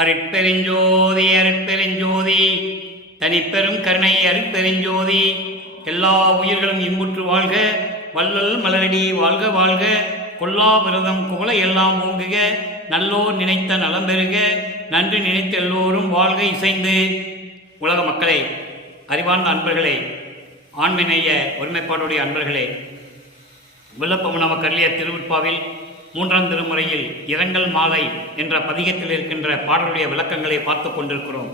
அருட்பெருஞ்சோதி அருட்பெருஞ்சோதி தனிப்பெரும் கருணை அருட்பெருஞ்சோதி. எல்லா உயிர்களும் இம்முற்று வாழ்க, வள்ளல் மலரடி வாழ்க வாழ்க, கொல்லா விரதம் குவல எல்லாம் ஓங்குக, நல்லோர் நினைத்த நலம் பெறுக, நன்றி நினைத்த எல்லோரும் வாழ்க இசைந்து. உலக மக்களே, அறிவார்ந்த அன்பர்களே, ஆண்மைநேய ஒருமைப்பாடுடைய அன்பர்களே, வில்லப்பம் நமக்கு அருளிய திருவிற்பாவில் 3ஆம் திருமுறையில் இரங்கல் மாலை என்ற பதிகத்தில் இருக்கின்ற பாடலுடைய விளக்கங்களை பார்த்து கொண்டிருக்கிறோம்.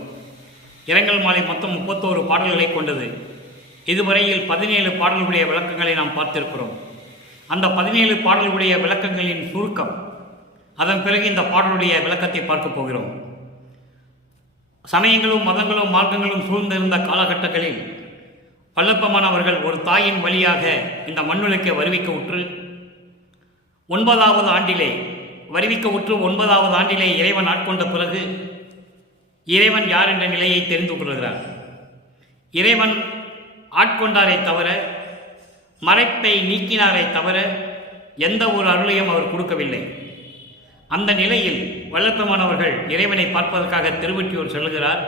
இரங்கல் மாலை மொத்தம் 31 பாடல்களை கொண்டது. இதுவரையில் 17 பாடல்களுடைய விளக்கங்களை நாம் பார்த்திருக்கிறோம். அந்த 17 பாடல்களுடைய விளக்கங்களின் சுருக்கம், அதன் பிறகு இந்த பாடலுடைய விளக்கத்தை பார்க்க போகிறோம். சமயங்களும் மதங்களும் மார்க்கங்களும் சூழ்ந்திருந்த காலகட்டங்களில் வல்லப்பமானவர்கள் ஒரு தாயின் வழியாக இந்த மண்ணுலகை வருவிக்க உற்று 9வது ஆண்டிலே வருவிக்க உற்று 9வது ஆண்டிலே இறைவன் ஆட்கொண்ட பிறகு இறைவன் யார் என்ற நிலையை தெரிந்து கொள்கிறார். இறைவன் ஆட்கொண்டாரை தவிர, மறைப்பை நீக்கினாரை தவிர எந்த ஒரு அருளையும் அவர் கொடுக்கவில்லை. அந்த நிலையில் வல்லப்பமானவர்கள் இறைவனை பார்ப்பதற்காக திருவொற்றியூர் செல்கிறார்.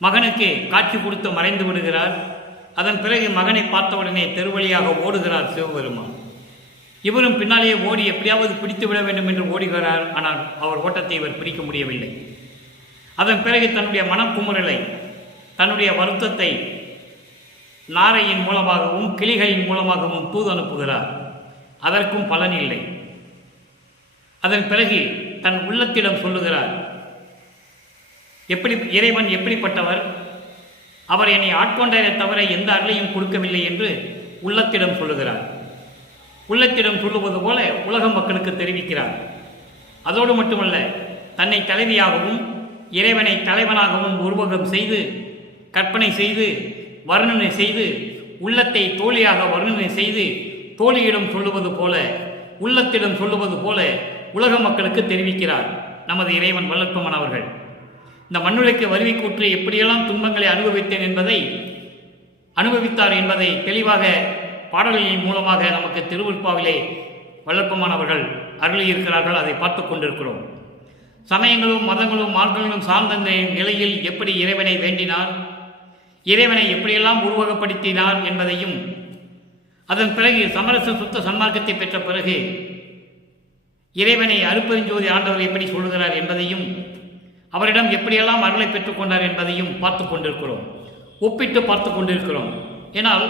மகனுக்கு காட்சி கொடுத்து மறைந்து விடுகிறார். அதன் பிறகு மகனை பார்த்தவுடனே தெருவழியாக ஓடுகிறார் சிவபெருமான். இவரும் பின்னாலேயே ஓடி எப்படியாவது பிடித்து விட வேண்டும் என்று ஓடுகிறார். ஆனால் அவர் ஓட்டத்தை இவர் பிடிக்க முடியவில்லை. அதன் பிறகு தன்னுடைய மனக்குமுறலை, தன்னுடைய வருத்தத்தை நாரையின் மூலமாகவும் கிளிகளின் மூலமாகவும் தூது அனுப்புகிறார். அதற்கும் பலன் இல்லை. அதன் பிறகு தன் உள்ளத்திடம் சொல்லுகிறார், இறைவன் எப்படிப்பட்டவர், அவர் என்னை ஆட்கொண்டதை தவிர எந்த அருளையும் கொடுக்கவில்லை என்று உள்ளத்திடம் சொல்லுகிறார். உள்ளத்திடம் சொல்லுவது போல உலக மக்களுக்கு தெரிவிக்கிறார். அதோடு மட்டுமல்ல, தன்னை தலைவியாகவும் இறைவனை தலைவனாகவும் உருவகம் செய்து கற்பனை செய்து வர்ணனை செய்து உள்ளத்தை தோழியாக வர்ணனை செய்து தோழியிடம் சொல்லுவது போல, உள்ளத்திடம் சொல்லுவது போல உலக மக்களுக்கு தெரிவிக்கிறார் நமது இறைவன் வல்லப்பமானவர்கள். இந்த மண்ணுலகை வருவிக்கூற்று எப்படியெல்லாம் துன்பங்களை அனுபவித்தார் என்பதை தெளிவாக பாடல்களின் மூலமாக நமக்கு திருவிற்பாவிலே வல்லப்பமானவர்கள் அருளியிருக்கிறார்கள். அதை பார்த்து கொண்டிருக்கிறோம். சமயங்களும் மதங்களும் மார்க்கங்களும் சார்ந்த நிலையில் எப்படி இறைவனை வேண்டினார், இறைவனை எப்படியெல்லாம் உருவகப்படுத்தினார் என்பதையும், அதன் பிறகு சமரச சுத்த சன்மார்க்கத்தை பெற்ற பிறகு இறைவனை அருட்பெருஞ்சோதி ஆண்டவர் எப்படி சொல்கிறார் என்பதையும், அவரிடம் எப்படியெல்லாம் அருளை பெற்றுக்கொண்டார் என்பதையும் பார்த்து கொண்டிருக்கிறோம், ஒப்பிட்டு பார்த்து கொண்டிருக்கிறோம். ஏனால்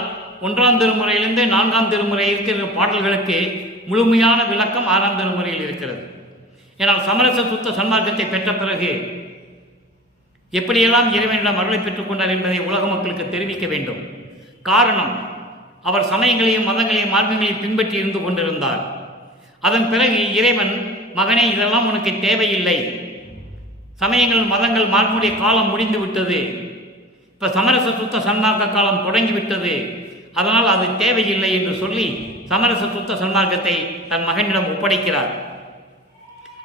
1ஆம் திருமுறையிலிருந்து 4ஆம் திருமுறை இருக்கிற பாடல்களுக்கு முழுமையான விளக்கம் 6ஆம் திருமுறையில் இருக்கிறது. ஏனால் சமரச சுத்த சன்மார்க்கத்தை பெற்ற பிறகு எப்படியெல்லாம் இறைவனிடம் அருளை பெற்றுக்கொண்டார் என்பதை உலக மக்களுக்கு தெரிவிக்க வேண்டும். காரணம், அவர் சமயங்களையும் மதங்களையும் மார்க்கங்களையும் பின்பற்றி இருந்து கொண்டிருந்தார். அதன் பிறகு இறைவன், மகனே இதெல்லாம் உனக்கு தேவையில்லை, சமயங்கள் மதங்கள் மார்க்கமுடைய காலம் முடிந்து விட்டது, இப்போ சமரச சுத்த சன்மார்க்க காலம் தொடங்கிவிட்டது, அதனால் அது தேவையில்லை என்று சொல்லி சமரச சுத்த சன்மார்க்கத்தை தன் மகனிடம் ஒப்படைக்கிறார்.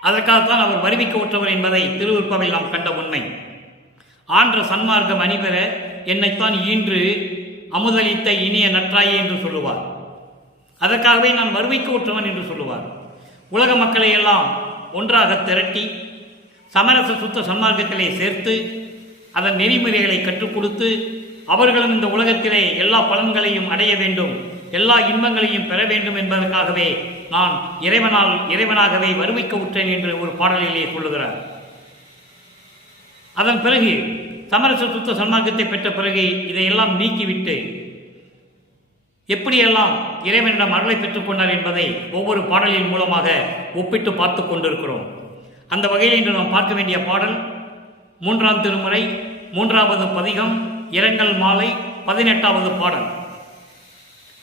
அதற்காகத்தான் அவர் வருவிக்க உற்றவர் என்பதை திருவிற்பாவில் நாம் கண்ட உண்மை. ஆன்ற சன்மார்க்கம் அணிபெற என்னைத்தான் ஈன்று அமுதளித்த இனிய நற்றாயே என்று சொல்லுவார். அதற்காகவே நான் வருவிக்க உற்றவன் என்று சொல்லுவார். உலக மக்களை எல்லாம் ஒன்றாக திரட்டி சமரச சுத்த சன்மார்க்கத்திலே சேர்த்து அதன் நெறிமுறைகளை கற்றுக் கொடுத்து அவர்களும் இந்த உலகத்திலே எல்லா பலன்களையும் அடைய வேண்டும், எல்லா இன்பங்களையும் பெற வேண்டும் என்பதற்காகவே நான் இறைவனாகவே வருவிக்க உற்றேன் என்று ஒரு பாடலிலே சொல்லுகிறார். அதன் பிறகு சமரச சுத்த சன்மார்க்கத்தை பெற்ற பிறகு இதையெல்லாம் நீக்கிவிட்டு எப்படியெல்லாம் இறைவனிடம் அருளை பெற்றுக்கொண்டார் என்பதை ஒவ்வொரு பாடலின் மூலமாக ஒப்பிட்டு பார்த்து கொண்டிருக்கிறோம். அந்த வகையில் இன்று நாம் பார்க்க வேண்டிய பாடல் 3ஆம் திருமுறை 3வது பதிகம் இரங்கல் மாலை 18வது பாடல்.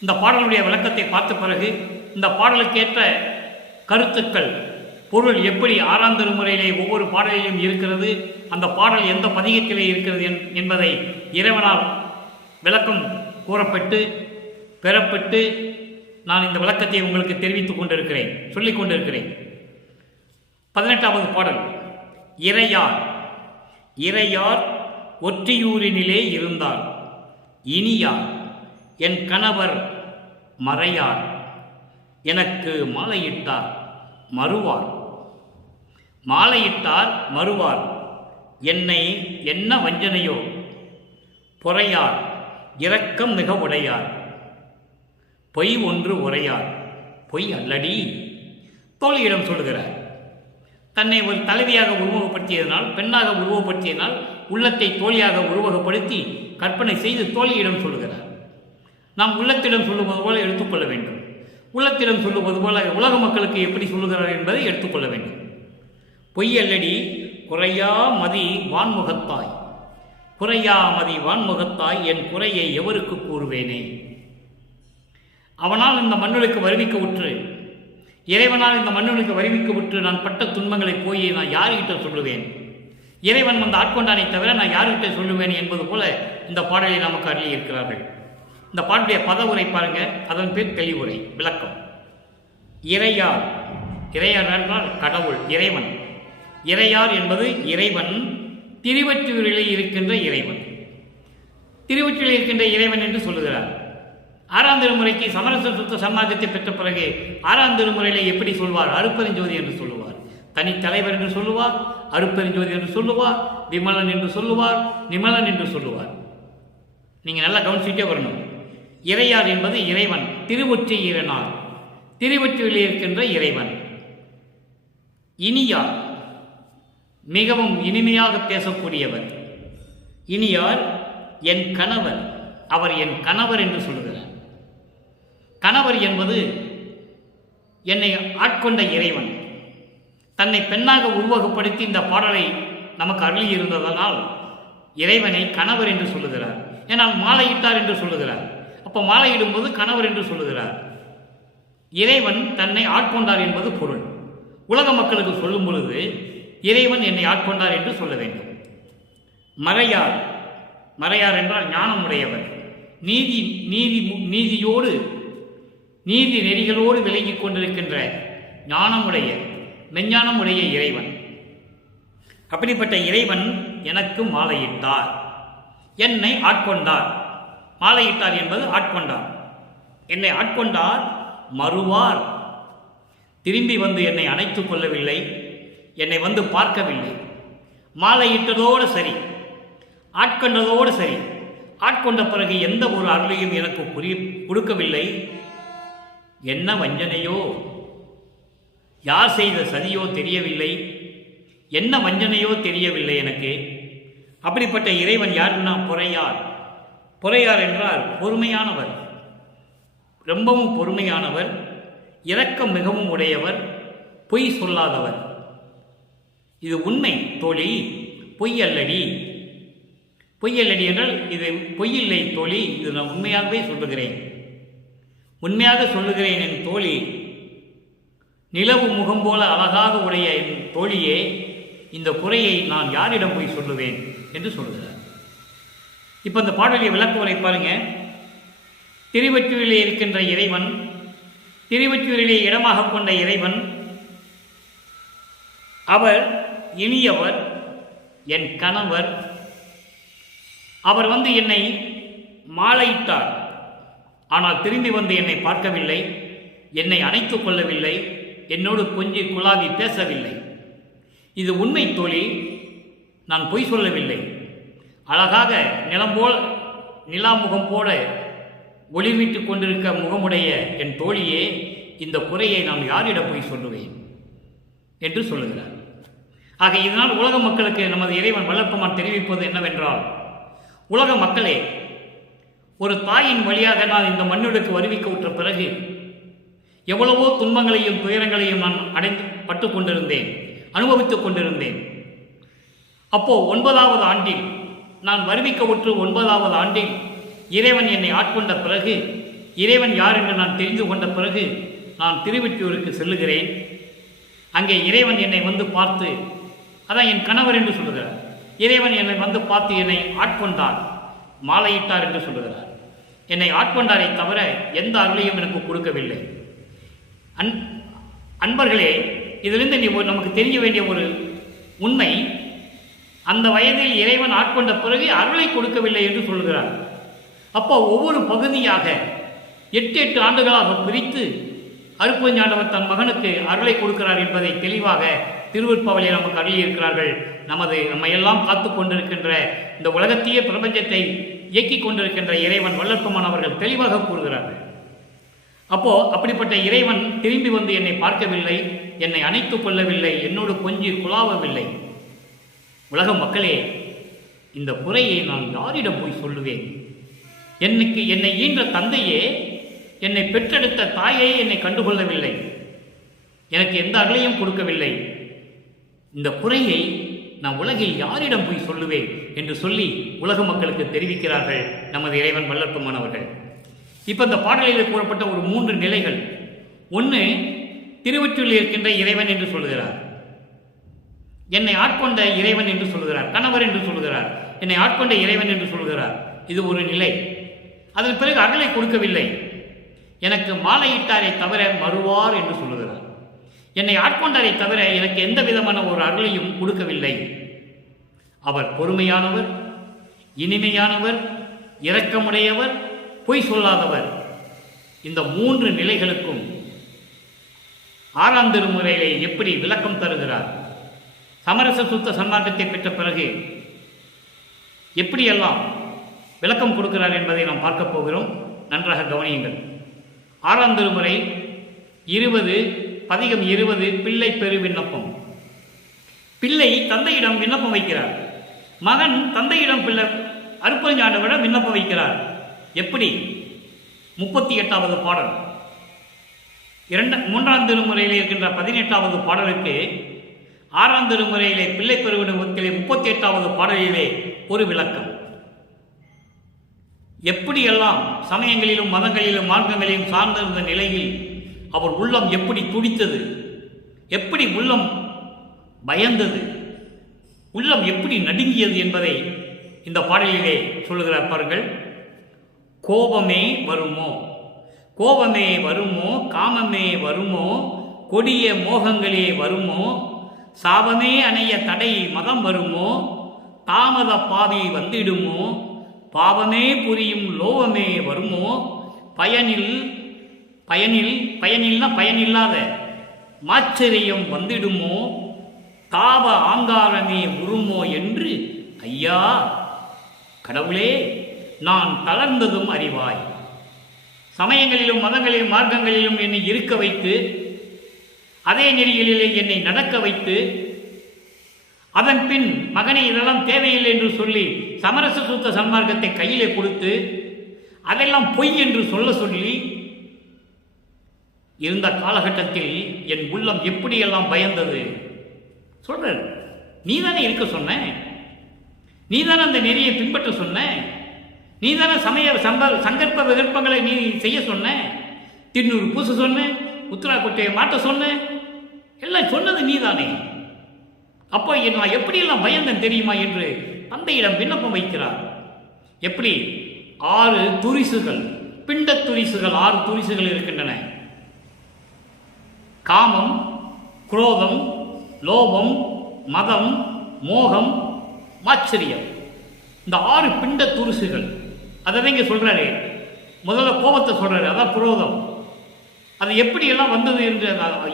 இந்த பாடலுடைய விளக்கத்தை பார்த்த பிறகு இந்த பாடலுக்கேற்ற கருத்துக்கள், பொருள் எப்படி 6ஆம் திருமுறையிலே ஒவ்வொரு பாடலிலும் இருக்கிறது, அந்த பாடல் எந்த பதிகத்திலே இருக்கிறது என்பதை இறைவனால் விளக்கம் கூறப்பட்டு பெறப்பட்டு நான் இந்த விளக்கத்தை உங்களுக்கு தெரிவித்துக் கொண்டிருக்கிறேன், சொல்லிக் கொண்டிருக்கிறேன். 18வது பாடல். இறையார் ஒற்றியூரினிலே இருந்தார், இனியார் என் கணவர் மறையார், எனக்கு மாலையிட்டார் மறுவார், மாலையிட்டார் மறுவார் என்னை என்ன வஞ்சனையோ பொறையார் இரக்கம் மிக உடையார் பொய் ஒன்று உரையார் பொய் அல்லடி தோழியிடம் சொல்கிறார். தன்னை ஒரு தலைவியாக உருவகப்படுத்தியதனால், பெண்ணாக உருவகப்படுத்தியதனால் உள்ளத்தை தோழியாக உருவகப்படுத்தி கற்பனை செய்து தோழியிடம் சொல்லுகிறார். நாம் உள்ளத்திடம் சொல்லுவது போல எடுத்துக்கொள்ள வேண்டும். உள்ளத்திடம் சொல்லுவது போல உலக மக்களுக்கு எப்படி சொல்லுகிறார் என்பதை எடுத்துக்கொள்ள வேண்டும். பொய் அல்லடி குறையா மதி வான்முகத்தாய், குறையா மதி வான்முகத்தாய், என் குறையை எவருக்கு கூறுவேனே. அவனால் இந்த மண்ணுக்கு வருவிக்க உற்று, இறைவனால் இந்த மண்ணுக்கு வருவிக்க உற்று நான் பட்ட துன்பங்களை போய் நான் யார்கிட்ட சொல்லுவேன்? இறைவன் வந்து ஆட்கொண்டானை தவிர நான் யார்கிட்ட சொல்லுவேன் என்பது போல இந்த பாடலை நமக்கு அருளி இருக்கிறார்கள். இந்த பாட்டுடைய பத உரை பாருங்க, அதன் பேர் தெளிவுரை விளக்கம். இறையார், இறையார் என்றால் கடவுள், இறைவன். இறையார் என்பது இறைவன், திருவொற்றியூரிலே இருக்கின்ற இறைவன். திருவொற்றியூரில் இருக்கின்ற இறைவன் என்று சொல்லுகிறார். ஆறாம் திருமுறைக்கு சமரச சுத்த சமாஜத்தை பெற்ற பிறகு ஆறாம் திருமுறையிலே எப்படி சொல்வார்? அருப்பெருஞ்சோதி என்று சொல்லுவார், தனித்தலைவர் என்று சொல்லுவார், அருப்பெருஞ்சோதி என்று சொல்லுவார், விமலன் என்று சொல்லுவார், நிமலன் என்று சொல்லுவார். நீங்கள் நல்லா கவனிச்சுட்டே வரணும். இறையார் என்பது இறைவன், திருவொற்றியூரனார், திருவொற்றியூரில் இருக்கின்ற இறைவன். இனியார் மிகவும் இனிமையாக பேசக்கூடியவர். இனியார் என் கணவர், அவர் என் கணவர் என்று சொல்லுகிறார். கணவர் என்பது என்னை ஆட்கொண்ட இறைவன். தன்னை பெண்ணாக உருவகப்படுத்தி இந்த பாடலை நமக்கு அருளி இருந்ததனால் இறைவனை கணவர் என்று சொல்லுகிறார். ஏனால் மாலையிட்டார் என்று சொல்லுகிறார். அப்போ மாலையிடும்போது கணவர் என்று சொல்லுகிறார். இறைவன் தன்னை ஆட்கொண்டார் என்பது பொருள். உலக மக்களுக்கு சொல்லும் பொழுது இறைவன் என்னை ஆட்கொண்டார் என்று சொல்ல வேண்டும். மறையார், மறையார் என்றால் ஞானம் உடையவர், நீதியோடு நீதி நெறிகளோடு விளங்கிக் கொண்டிருக்கின்ற ஞானமுடைய மெஞ்ஞானமுடைய இறைவன். அப்படிப்பட்ட இறைவன் எனக்கு மாலையிட்டார், என்னை ஆட்கொண்டார். மாலையிட்டார் என்பது ஆட்கொண்டார். என்னை ஆட்கொண்டார் மறுவார், திரும்பி வந்து என்னை அணைத்துக் கொள்ளவில்லை, என்னை வந்து பார்க்கவில்லை. மாலையிட்டதோடு சரி, ஆட்கொண்டதோடு சரி, ஆட்கொண்ட பிறகு எந்த ஒரு அருளையும் எனக்கு கொடுக்கவில்லை. என்ன வஞ்சனையோ, யார் செய்த சதியோ தெரியவில்லை, என்ன வஞ்சனையோ தெரியவில்லை எனக்கு. அப்படிப்பட்ட இறைவன் யாருன்னா பொறையார். பொறையார் என்றால் பொறுமையானவர், ரொம்பவும் பொறுமையானவர், இரக்கம் மிகவும் உடையவர், பொய் சொல்லாதவர். இது உண்மை தோழி, பொய் அல்லடி. பொய் அல்லடி என்றால் இது பொய்யில்லை தோழி, இது நான் உண்மையாகவே சொல்லுகிறேன், உண்மையாக சொல்லுகிறேன் என் தோழி. நிலவு முகம் போல அழகாக உடைய என் தோழியே, இந்த குறையை நான் யாரிடம் போய் சொல்லுவேன் என்று சொல்லுகிறார். இப்போ இந்த பாடலிய விளக்குவரை பாருங்க. திருவொற்றியூரிலே இருக்கின்ற இறைவன், திருவொற்றியூரிலே இடமாக கொண்ட இறைவன், அவர் இனியவர், என் கணவர். அவர் வந்து என்னை மாலையிட்டார், ஆனால் திரும்பி வந்து என்னை பார்க்கவில்லை, என்னை அணைத்துக் கொள்ளவில்லை, என்னோடு கொஞ்சி குழாவி பேசவில்லை. இது உண்மை தோழி, நான் பொய் சொல்லவில்லை. அழகாக நிலாமுகம் போல ஒளிவிட்டு கொண்டிருக்க முகமுடைய என் தோழியே, இந்த குறையை நான் யாரிடம் போய் சொல்லுவேன் என்று சொல்லுகிறார். ஆக இதனால் உலக மக்களுக்கு நமது இறைவன் வல்லப்பெருமான் தெரிவிப்பது என்னவென்றால், உலக மக்களே, ஒரு தாயின் வழியாக நான் இந்த மண்ணுக்கு வருவிக்க உற்ற பிறகு எவ்வளவோ துன்பங்களையும் துயரங்களையும் நான் பட்டு கொண்டிருந்தேன், அனுபவித்துக் கொண்டிருந்தேன். அப்போ 9வது ஆண்டில், நான் வருவிக்க உற்று 9வது ஆண்டில் இறைவன் என்னை ஆட்கொண்ட பிறகு, இறைவன் யார் என்று நான் தெரிந்து கொண்ட பிறகு நான் திருவொற்றியூருக்கு செல்லுகிறேன். அங்கே இறைவன் என்னை வந்து பார்த்து, அதான் என் கணவர் என்று சொல்லுகிறார், இறைவன் என்னை வந்து பார்த்து என்னை ஆட்கொண்டார், மாலையிட்டார் என்று சொல்லுகிறார். என்னை ஆட்கொண்டாரை தவிர எந்த அருளையும் எனக்கு கொடுக்கவில்லை. அன்பர்களே, இதிலிருந்து நமக்கு தெரிய வேண்டிய ஒரு உண்மை, அந்த வயதில் இறைவன் ஆட்கொண்ட பிறகு அருளை கொடுக்கவில்லை என்று சொல்கிறார். அப்போ ஒவ்வொரு பகுதியாக 8 ஆண்டுகளாக பிரித்து அருட்பெருஞ்சாண்டவர் தன் மகனுக்கு அருளை கொடுக்கிறார் என்பதை தெளிவாக திருவருட்பாவிலே நமக்கு அருளி இருக்கிறார்கள். நம்மையெல்லாம் காத்து கொண்டிருக்கின்ற இந்த உலகத்தையே பிரபஞ்சத்தை இயக்கிக் கொண்டிருக்கின்ற இறைவன் வல்லற்பெருமான் அவர்கள் தெளிவாக கூறுகிறார்கள். அப்போ அப்படிப்பட்ட இறைவன் திரும்பி வந்து என்னை பார்க்கவில்லை, என்னை அணைத்துக் கொள்ளவில்லை, என்னோடு கொஞ்சி குழாவவில்லை. உலக மக்களே, இந்த குறையை நான் யாரிடம் போய் சொல்லுவேன்? என்னை ஈன்ற தந்தையே, என்னை பெற்றெடுத்த தாயே என்னை கண்டுகொள்ளவில்லை, எனக்கு எந்த அருளையும் கொடுக்கவில்லை. இந்த குறையை நான் உலகில் யாரிடம் போய் சொல்லுவேன் என்று சொல்லி உலக மக்களுக்கு தெரிவிக்கிறார்கள் நமது இறைவன் வல்லற்பெருமான் அவர்கள். இப்போ இந்த பாடலில் கூறப்பட்ட ஒரு 3 நிலைகள். ஒன்று, திருவொற்றில் இருக்கின்ற இறைவன் என்று சொல்கிறார், என்னை ஆட்கொண்ட இறைவன் என்று சொல்கிறார், கணவர் என்று சொல்கிறார், என்னை ஆட்கொண்ட இறைவன் என்று சொல்கிறார். இது ஒரு நிலை. அதன் பிறகு அருளை கொடுக்கவில்லை, எனக்கு மாலையிட்டாரை தவிர மறுவார் என்று சொல்லுகிறார். என்னை ஆட்கொண்டாரை தவிர எனக்கு எந்த விதமான ஒரு அருளையும் கொடுக்கவில்லை. அவர் பொறுமையானவர், இனிமையானவர், இரக்கமுடையவர், பொய் சொல்லாதவர். இந்த 3 நிலைகளுக்கும் 6ஆம் திருமுறையிலே எப்படி விளக்கம் தருகிறார், சமரச சுத்த சன்மார்க்கத்தை பெற்ற பிறகு எப்படியெல்லாம் விளக்கம் கொடுக்கிறார் என்பதை நாம் பார்க்க போகிறோம். நன்றாக கவனியுங்கள். 6ஆம் திருமுறை 20 பதிகம் 20 பிள்ளை பெரு விண்ணப்பம். பிள்ளை தந்தையிடம் விண்ணப்பம் வைக்கிறார், மகன் தந்தையிடம் அருட்பெருஞ்ஞாண்டவரிடம் விண்ணப்பம் வைக்கிறார். எப்படி? 38வது பாடல் 3ஆம் திருமுறையில் இருக்கின்ற 18வது பாடலுக்கு 6ஆம் திருமுறையிலே பிள்ளை பெருவினத்திலே 38வது பாடலிலே ஒரு விளக்கம். எப்படியெல்லாம் சமயங்களிலும் மதங்களிலும் மார்க்கங்களிலும் சார்ந்திருந்த நிலையில் அவர் உள்ளம் எப்படி துடித்தது, எப்படி உள்ளம் பயந்தது, உள்ளம் எப்படி நடுங்கியது என்பதை இந்த பாடலிலே சொல்லுகிறார். பாருங்கள். கோபமே வருமோ, கோபமே வருமோ, காமமே வருமோ, கொடிய மோகங்களே வருமோ, சாபமே அணைய தடை மதம் வருமோ, தாமத பாவி வந்திடுமோ, பாவமே புரியும் லோகமே வருமோ, பயனில்லாத மாச்சரியம் வந்திடுமோ, தாப ஆங்காரமே உருமோ என்று ஐயா கடவுளே நான் தளர்ந்ததும் அறிவாய். சமயங்களிலும் மதங்களிலும் மார்க்கங்களிலும் என்னை இருக்க வைத்து, அதே நெறிகளிலே என்னை நடக்க வைத்து, அதன் பின் மகனை இதெல்லாம் தேவையில்லை என்று சொல்லி சமரச சுத்த சன்மார்க்கத்தை கையிலே கொடுத்து அதெல்லாம் பொய் என்று சொல்லி இருந்த காலகட்டத்தில் என் உள்ளம் எப்படியெல்லாம் பயந்தது சொல்ற. நீதானே இருக்க சொன்ன, நீதானே அந்த நெறியை பின்பற்ற சொன்ன, நீதானே சமய சங்கற்ப விகற்பங்களை நீ செய்ய சொன்ன, திருநூறு பூச சொன்ன, உத்தராக்கொட்டையை மாட்ட சொன்ன, எல்லாம் சொன்னது நீதானே. அப்போ நான் எப்படியெல்லாம் பயந்தேன் தெரியுமா என்று தந்தையிடம் விண்ணப்பம் வைக்கிறார். எப்படி? 6 துரிசுகள், பிண்ட துரிசுகள், 6 துரிசுகள் இருக்கின்றன. காமம், குரோதம், லோபம், மதம், மோகம், மாச்சரியம். இந்த 6 பிண்ட துரிசுகள். அதை இங்கே சொல்றாரு. முதல்ல கோபத்தை சொல்றாரு, அதான் குரோதம். அது எப்படியெல்லாம் வந்தது என்று,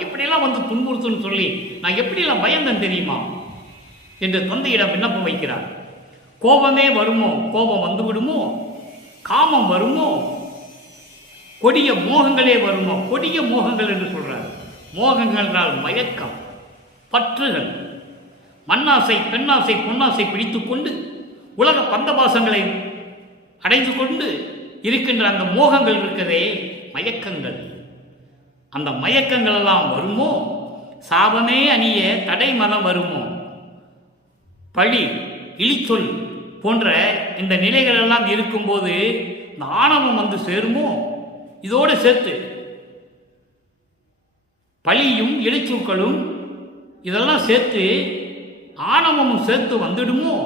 எப்படியெல்லாம் வந்து துன்புறுத்துன்னு சொல்லி நான் எப்படியெல்லாம் பயந்தேன் தெரியுமா என்று தந்தையிடம் விண்ணப்பம் வைக்கிறார். கோபமே வருமோ, கோபம் வந்து விடுமோ, காமம் வருமோ, கொடிய மோகங்களே வருமோ. கொடிய மோகங்கள் என்று சொல்றார். மோகங்கள் என்றால் மயக்கம், பற்றுகள், மண்ணாசை, பெண்ணாசை, பொன்னாசை பிடித்துக்கொண்டு உலக பந்தபாசங்களை அடைந்து கொண்டு இருக்கின்ற அந்த மோகங்கள் இருக்கதே, மயக்கங்கள். அந்த மயக்கங்கள் எல்லாம் வருமோ, சாபமே அணிய தடை மதம் வருமோ, பழி, இழிச்சொல் போன்ற இந்த நிலைகள் எல்லாம் இருக்கும்போது இந்த ஆணவம் வந்து சேருமோ. இதோடு சேர்த்து பழியும் இழிச்சொற்களும் இதெல்லாம் சேர்த்து ஆணவமும் சேர்த்து வந்துடுமோ.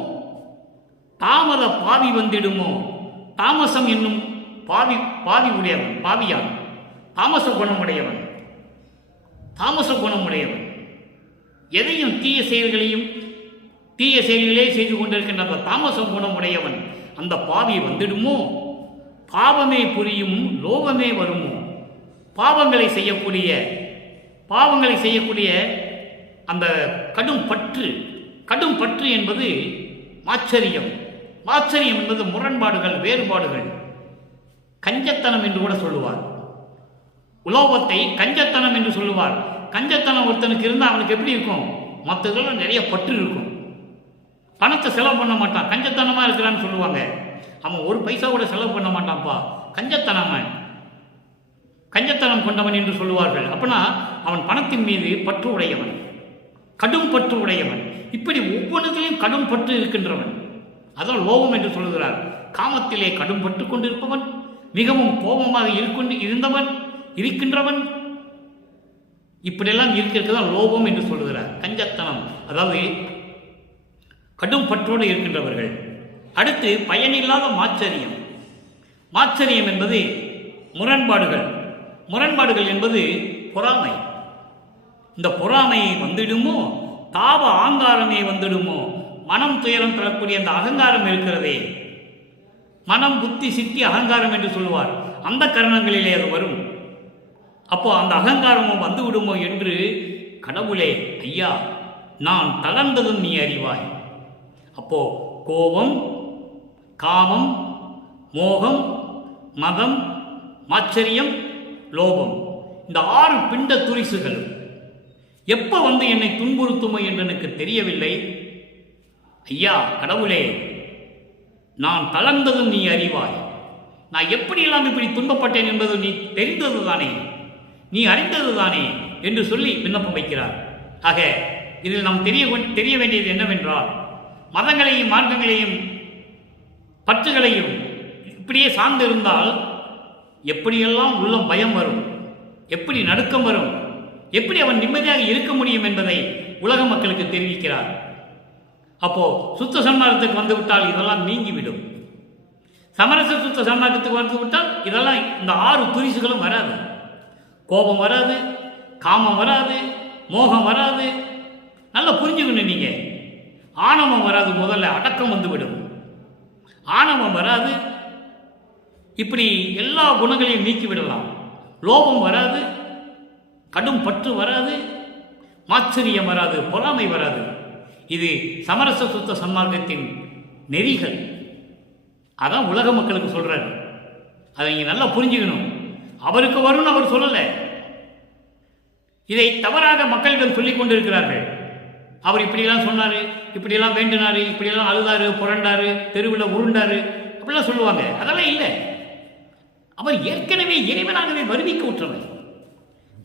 தாமத பாவி வந்திடுமோ. தாமசம் என்னும் பாவி உடையவன், பாவியான், தாமச குணமுடையவன், தாமச குணமுடையவன். எதையும் தீய செயல்களே செய்து கொண்டிருக்கின்ற அந்த தாமச குணமுடையவன், அந்த பாவி வந்துடுமோ. பாவமே புரியும் லோகமே வருமோ. பாவங்களை செய்யக்கூடிய அந்த கடும் பற்று என்பது மாச்சரியம். மாச்சரியம் என்பது முரண்பாடுகள், வேறுபாடுகள், கஞ்சத்தனம் என்று கூட சொல்லுவார். உலோகத்தை கஞ்சத்தனம் என்று சொல்லுவார். கஞ்சத்தனம் ஒருத்தனுக்கு இருந்தால் அவனுக்கு எப்படி இருக்கும்? மற்றதெல்லாம் நிறைய பற்று இருக்கும். பணத்தை செலவு பண்ண மாட்டான், கஞ்சத்தனமாக இருக்கிறான்னு சொல்லுவாங்க. அவன் ஒரு பைசா கூட செலவு பண்ண மாட்டான்ப்பா, கஞ்சத்தனம் கொண்டவன் என்று சொல்லுவார்கள். அப்படின்னா அவன் பணத்தின் மீது பற்று உடையவன், கடும் பற்று உடையவன். இப்படி ஒவ்வொன்றிலையும் கடும் பற்று இருக்கின்றவன். அதான் லோபம் என்று சொல்லுகிறார். காமத்திலே கடும் பற்று கொண்டிருப்பவன், மிகவும் கோபமாக இருக்கின்றவன், இப்படியெல்லாம் இருக்கிறது தான் லோபம் என்று சொல்லுகிறார். கஞ்சத்தனம் அதாவது கடும் பற்றோடு இருக்கின்றவர்கள். அடுத்து பயனில்லாத மாச்சரியம். மாச்சரியம் என்பது முரண்பாடுகள் என்பது பொறாமை. இந்த பொறாமை வந்துடுமோ, தாப ஆங்காரமே வந்துடுமோ, மனம் துயரம் பெறக்கூடிய அந்த அகங்காரம் இருக்கிறதே, மனம் புத்தி சித்தி அகங்காரம் என்று சொல்லுவார். அந்த கரணங்களிலே அது வரும். அப்போ அந்த அகங்காரமும் வந்து விடுமோ என்று, கடவுளே ஐயா நான் தளர்ந்ததும் நீ அறிவாய். அப்போ கோபம், காமம், மோகம், மதம், மாச்சரியம், லோபம், இந்த 6 பிண்ட துரிசுகள் எப்போ வந்து என்னை துன்புறுத்துமோ என்று எனக்கு தெரியவில்லை. ஐயா கடவுளே நான் தளர்ந்ததும் நீ அறிவாய். நான் எப்படியெல்லாம் இப்படி துன்பப்பட்டேன் என்பது நீ தெரிந்தது தானே, நீ அறிந்தது தானே என்று சொல்லி விண்ணப்பம் வைக்கிறார். ஆக இதில் நாம் தெரிய வேண்டியது என்னவென்றால், மதங்களையும் மார்க்கங்களையும் பற்றுகளையும் இப்படியே சார்ந்திருந்தால் எப்படியெல்லாம் உள்ளம் பயம் வரும், எப்படி நடுக்கம் வரும், எப்படி அவன் நிம்மதியாக இருக்க முடியும் என்பதை உலக மக்களுக்கு தெரிவிக்கிறார். அப்போ சுத்த சன்மார்க்கத்துக்கு வந்துவிட்டால் இதெல்லாம் நீங்கிவிடும். சமரச சுத்த சன்மார்க்கத்துக்கு வந்துவிட்டால் இதெல்லாம் இந்த 6 துரிசுகளும் வராது. கோபம் வராது, காமம் வராது, மோகம் வராது. நல்லா புரிஞ்சுக்கணும் நீங்க. ஆணவம் வராது, முதல்ல அடக்கம் வந்துவிடும். ஆணவம் வராது, இப்படி எல்லா குணங்களையும் நீக்கிவிடலாம். லோபம் வராது, கடும் பற்று வராது, மாச்சரியம் வராது, பொறாமை வராது. இது சமரச சுத்த சன்மார்க்கத்தின் நெறிகள். அதான் உலக மக்களுக்கு சொல்றாரு. அதை நீங்க நல்லா புரிஞ்சுக்கணும். அவருக்கு வரும்னு அவர் சொல்லலை. இதை தவறாக மக்களிடம் சொல்லிக் கொண்டிருக்கிறார்கள். அவர் இப்படியெல்லாம் சொன்னாரு, இப்படியெல்லாம் வேண்டினாரு, இப்படியெல்லாம் அழுதாரு, புரண்டாரு, தெருவில் உருண்டாரு, அப்படிலாம் சொல்லுவாங்க. அதெல்லாம் இல்லை. அவர் ஏற்கனவே இறைவனாகவே வருவிக்க உற்றவர்.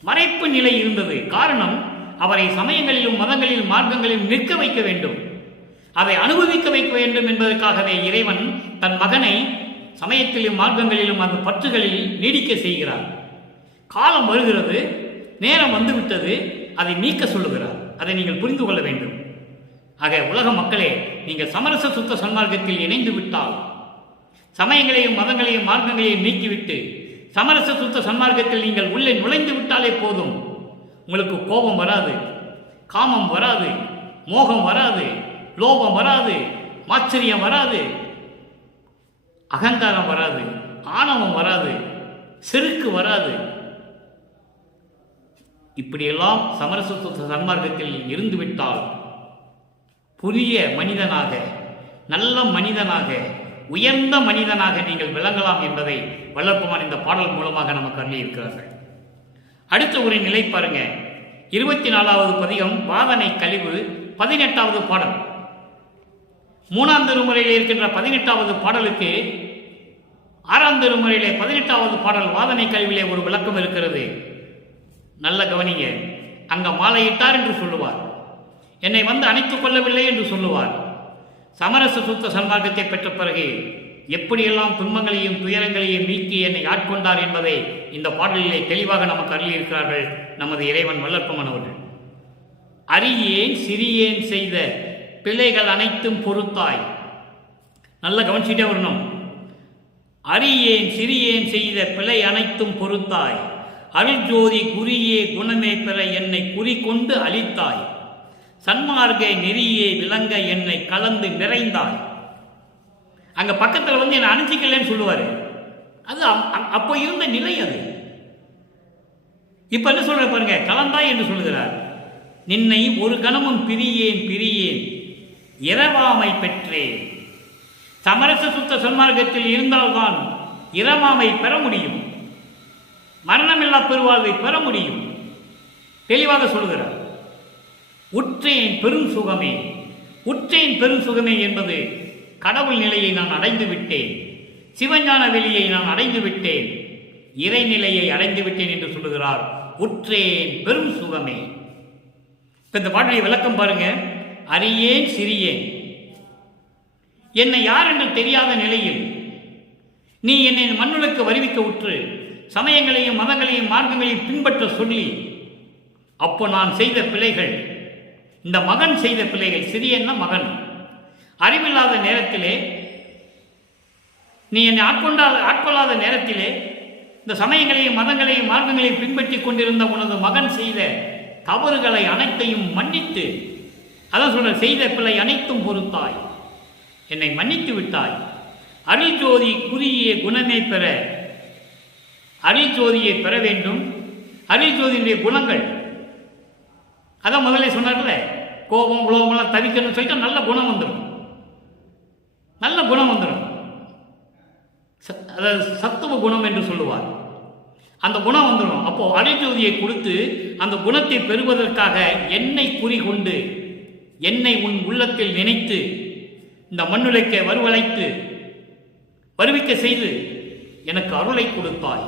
மறைப்பு நிலை இருந்தது. காரணம், அவரை சமயங்களிலும் மதங்களிலும் மார்க்கங்களிலும் நிற்க வைக்க வேண்டும், அதை அனுபவிக்க வைக்க வேண்டும் என்பதற்காகவே இறைவன் தன் மகனை சமயத்திலும் மார்க்கங்களிலும் அந்த பற்றுகளில் நீடிக்க செய்கிறார். காலம் வருகிறது, நேரம் வந்துவிட்டது, அதை நீக்க சொல்லுகிறார். அதை நீங்கள் புரிந்து கொள்ள வேண்டும். ஆக உலக மக்களே, நீங்கள் சமரச சுத்த சன்மார்க்கத்தில் இணைந்து விட்டால், சமயங்களையும் மதங்களையும் மார்க்கங்களையும் நீக்கிவிட்டு சமரச சுத்த சன்மார்க்கத்தில் நீங்கள் உள்ளே நுழைந்து விட்டாலே போதும். உங்களுக்கு கோபம் வராது, காமம் வராது, மோகம் வராது, லோபம் வராது, மாச்சரியம் வராது, அகங்காரம் வராது, ஆணவம் வராது, செருக்கு வராது. இப்படியெல்லாம் சமரச சன்மார்க்கத்தில் இருந்துவிட்டால் புதிய மனிதனாக, நல்ல மனிதனாக, உயர்ந்த மனிதனாக நீங்கள் விளங்கலாம் என்பதை வல்லற்பெருமான் இந்த பாடல் மூலமாக நமக்கு அருளியிருக்கிறார்கள். அடுத்த ஒரு நிலை பாருங்க. 24வது பதிகம் வாதனை கழிவு 18வது பாடல். 3ஆம் திருமுறையில் இருக்கின்ற 18வது பாடலுக்கு 6ஆம் திருமுறையிலே 18வது பாடல் வாதனை கழிவிலே ஒரு விளக்கம் இருக்கிறது. நல்ல கவனிங்க. அங்க மாலையிட்டார் என்று சொல்லுவார், என்னை வந்து அணைத்துக் கொள்ளவில்லை என்று சொல்லுவார். சமரச சுத்த சன்மார்க்கத்தை பெற்ற பிறகு எப்படியெல்லாம் துன்பங்களையும் துயரங்களையும் நீக்கி என்னை ஆட்கொண்டார் என்பதை இந்த பாடலிலே தெளிவாக நமக்கு அருளியிருக்கிறார்கள் நமது இறைவன் வல்லற்பெருமான் அவர்கள். அறியேன் சிறியேன் செய்த பிள்ளைகள் அனைத்தும் பொறுத்தாய். நல்ல கவனிச்சுட்டே வரணும். அறியேன் சிறியேன் செய்த பிழை அனைத்தும் பொறுத்தாய், அருள்ஜோதி குறியே குணமே பெற என்னை குறிக்கொண்டு அளித்தாய், சன்மார்க்க நெறியே விளங்க என்னை கலந்து நிறைந்தாய். அங்க பக்கத்தில் வந்து என்னை அணைச்சிக்கலன்னு சொல்லுவாரு. அது அப்போ இருந்த நிலை. அது இப்ப என்ன சொல்ற பாருங்க, கலந்தாய் என்று சொல்லுகிறார். நின்னை ஒரு கணமும் பிரியேன் பிரியேன் இரவாமை பெற்றேன். சமரச சுத்த சன்மார்க்கத்தில் இருந்தால்தான் இரவாமை பெற முடியும், மரணமில்லா பெருவாழ்வை பெற முடியும். தெளிவாக சொல்கிறார். உற்றேன் பெரும் சுகமே, உற்றேன் பெரும் சுகமே என்பது கடவுள் நிலையை நான் அடைந்து விட்டேன், சிவஞான வெளியை நான் அடைந்து விட்டேன், இறைநிலையை அடைந்து விட்டேன் என்று சொல்லுகிறார். உற்றேன் பெரும் சுகமே. இந்த பாட்டுடைய விளக்கம் பாருங்க. அறியேன் சிறியேன், என்னை யார் என்று தெரியாத நிலையில் நீ என்னை மண்ணுலக்கு வருவிக்க உற்று சமயங்களையும் மதங்களையும் மார்க்கங்களையும் பின்பற்ற சொல்லி, அப்போ நான் செய்த பிழைகள், இந்த மகன் செய்த பிழைகள், சிறியன்னா மகன், அறிவில்லாத நேரத்திலே நீ என்னை ஆட்கொள்ளாத நேரத்திலே இந்த சமயங்களையும் மதங்களையும் மார்க்கங்களையும் பின்பற்றி கொண்டிருந்த உனது மகன் செய்த தவறுகளை அனைத்தையும் மன்னித்து, அதான் சொல்ற, செய்த பிழை அனைத்தும் பொறுத்தாய், என்னை மன்னித்து விட்டாய். அரிஜோதி குறிய குணமே பெற, அரிஜோதியை பெற வேண்டும். அரிஜோதியுடைய குணங்கள் அதான் முதல்ல சொன்னார்ல, கோபம் உலகமெல்லாம் தவிக்கணும்னு சொல்லிட்டு நல்ல குணம் வந்துடும், நல்ல குணம் வந்துடும். அதாவது சத்துவ குணம் என்று சொல்லுவார். அந்த குணம் வந்துடும். அப்போ அரிஜோதியை கொடுத்து அந்த குணத்தை பெறுவதற்காக என்னை குறிகொண்டு, என்னை உன் உள்ளத்தில் நினைத்து இந்த மண்ணுலைக்க வருவழைத்து வருவிக்க செய்து எனக்கு அருளை கொடுத்தாய்.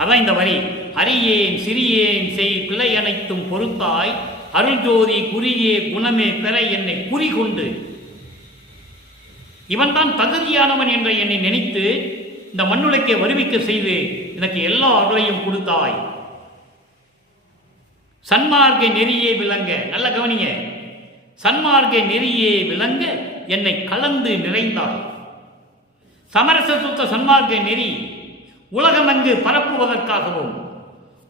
அதான் இந்த வரி. அறியேன் சிறியேன் செய் பிழை அனைத்தும் பொறுத்தாய், அருள்ஜோதி குறியே குணமே பெற என்னை குறிகொண்டு, இவன்தான் தகுதியானவன் என்ற என்னை நினைத்து இந்த மண்ணுலைக்கை வருவிக்க செய்து எனக்கு எல்லா அருளையும் கொடுத்தாய். சன்மார்க்க நெறியே விளங்க, நல்ல கவனிங்க, சன்மார்க்க நெறியே விளங்க என்னை கலந்து நிறைந்தாய். சமரச சுத்த சன்மார்க்க நெறி உலகமங்கு பரப்புவதற்காகவும்,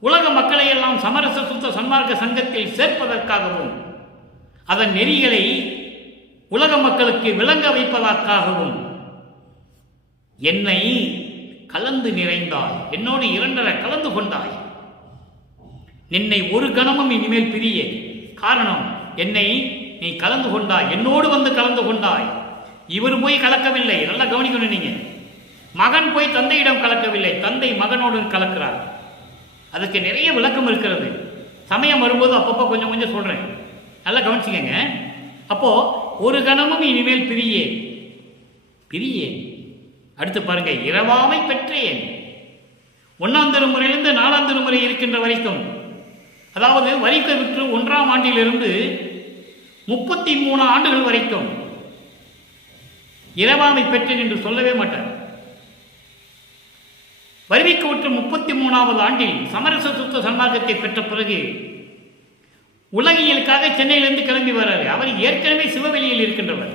உலக மக்களை எல்லாம் சமரச சுத்த சன்மார்க்க சங்கத்தில் சேர்ப்பதற்காகவும், அதன் நெறிகளை உலக மக்களுக்கு விளங்க வைப்பதற்காகவும் என்னை கலந்து நிறைந்தாய், என்னோடு இரண்டரை கலந்து கொண்டாய். நின்னை ஒரு கணமும் இனிமேல் பிரிய, காரணம் என்னை நீ கலந்து கொண்டாய், என்னோடு வந்து கலந்து கொண்டாய். இவர் போய் கலக்கவில்லை, நல்லா கவனிக்கணும் நீங்க. மகன் போய் தந்தையிடம் கலக்கவில்லை, தந்தை மகனோடு கலக்கிறார். அதுக்கு நிறைய விளக்கம் இருக்கிறது. சமயம் வரும்போது அப்பப்போ கொஞ்சம் கொஞ்சம் சொல்றேன், நல்லா கவனிச்சுக்கங்க. அப்போ ஒரு கணமும் இனிமேல் பிரியேன் பிரியேன். அடுத்து பாருங்க, இரவாமை பெற்றேன். 1ஆம் திருமுறையிலிருந்து 4ஆம் திருமுறை இருக்கின்ற வரைக்கும், அதாவது வரிக்க விற்று 1ஆம் ஆண்டிலிருந்து 33 ஆண்டுகள் வரைக்கும் இரவாமை பெற்றேன் என்று சொல்லவே மாட்டார். வருவிக்க விற்று 33வது ஆண்டில் சமரச சுத்த சன்மார்க்கத்தை பெற்ற பிறகு உலகியலுக்காக சென்னையிலிருந்து கிளம்பி வர்றாரு. அவர் ஏற்கனவே சிவவெளியில் இருக்கின்றவர்.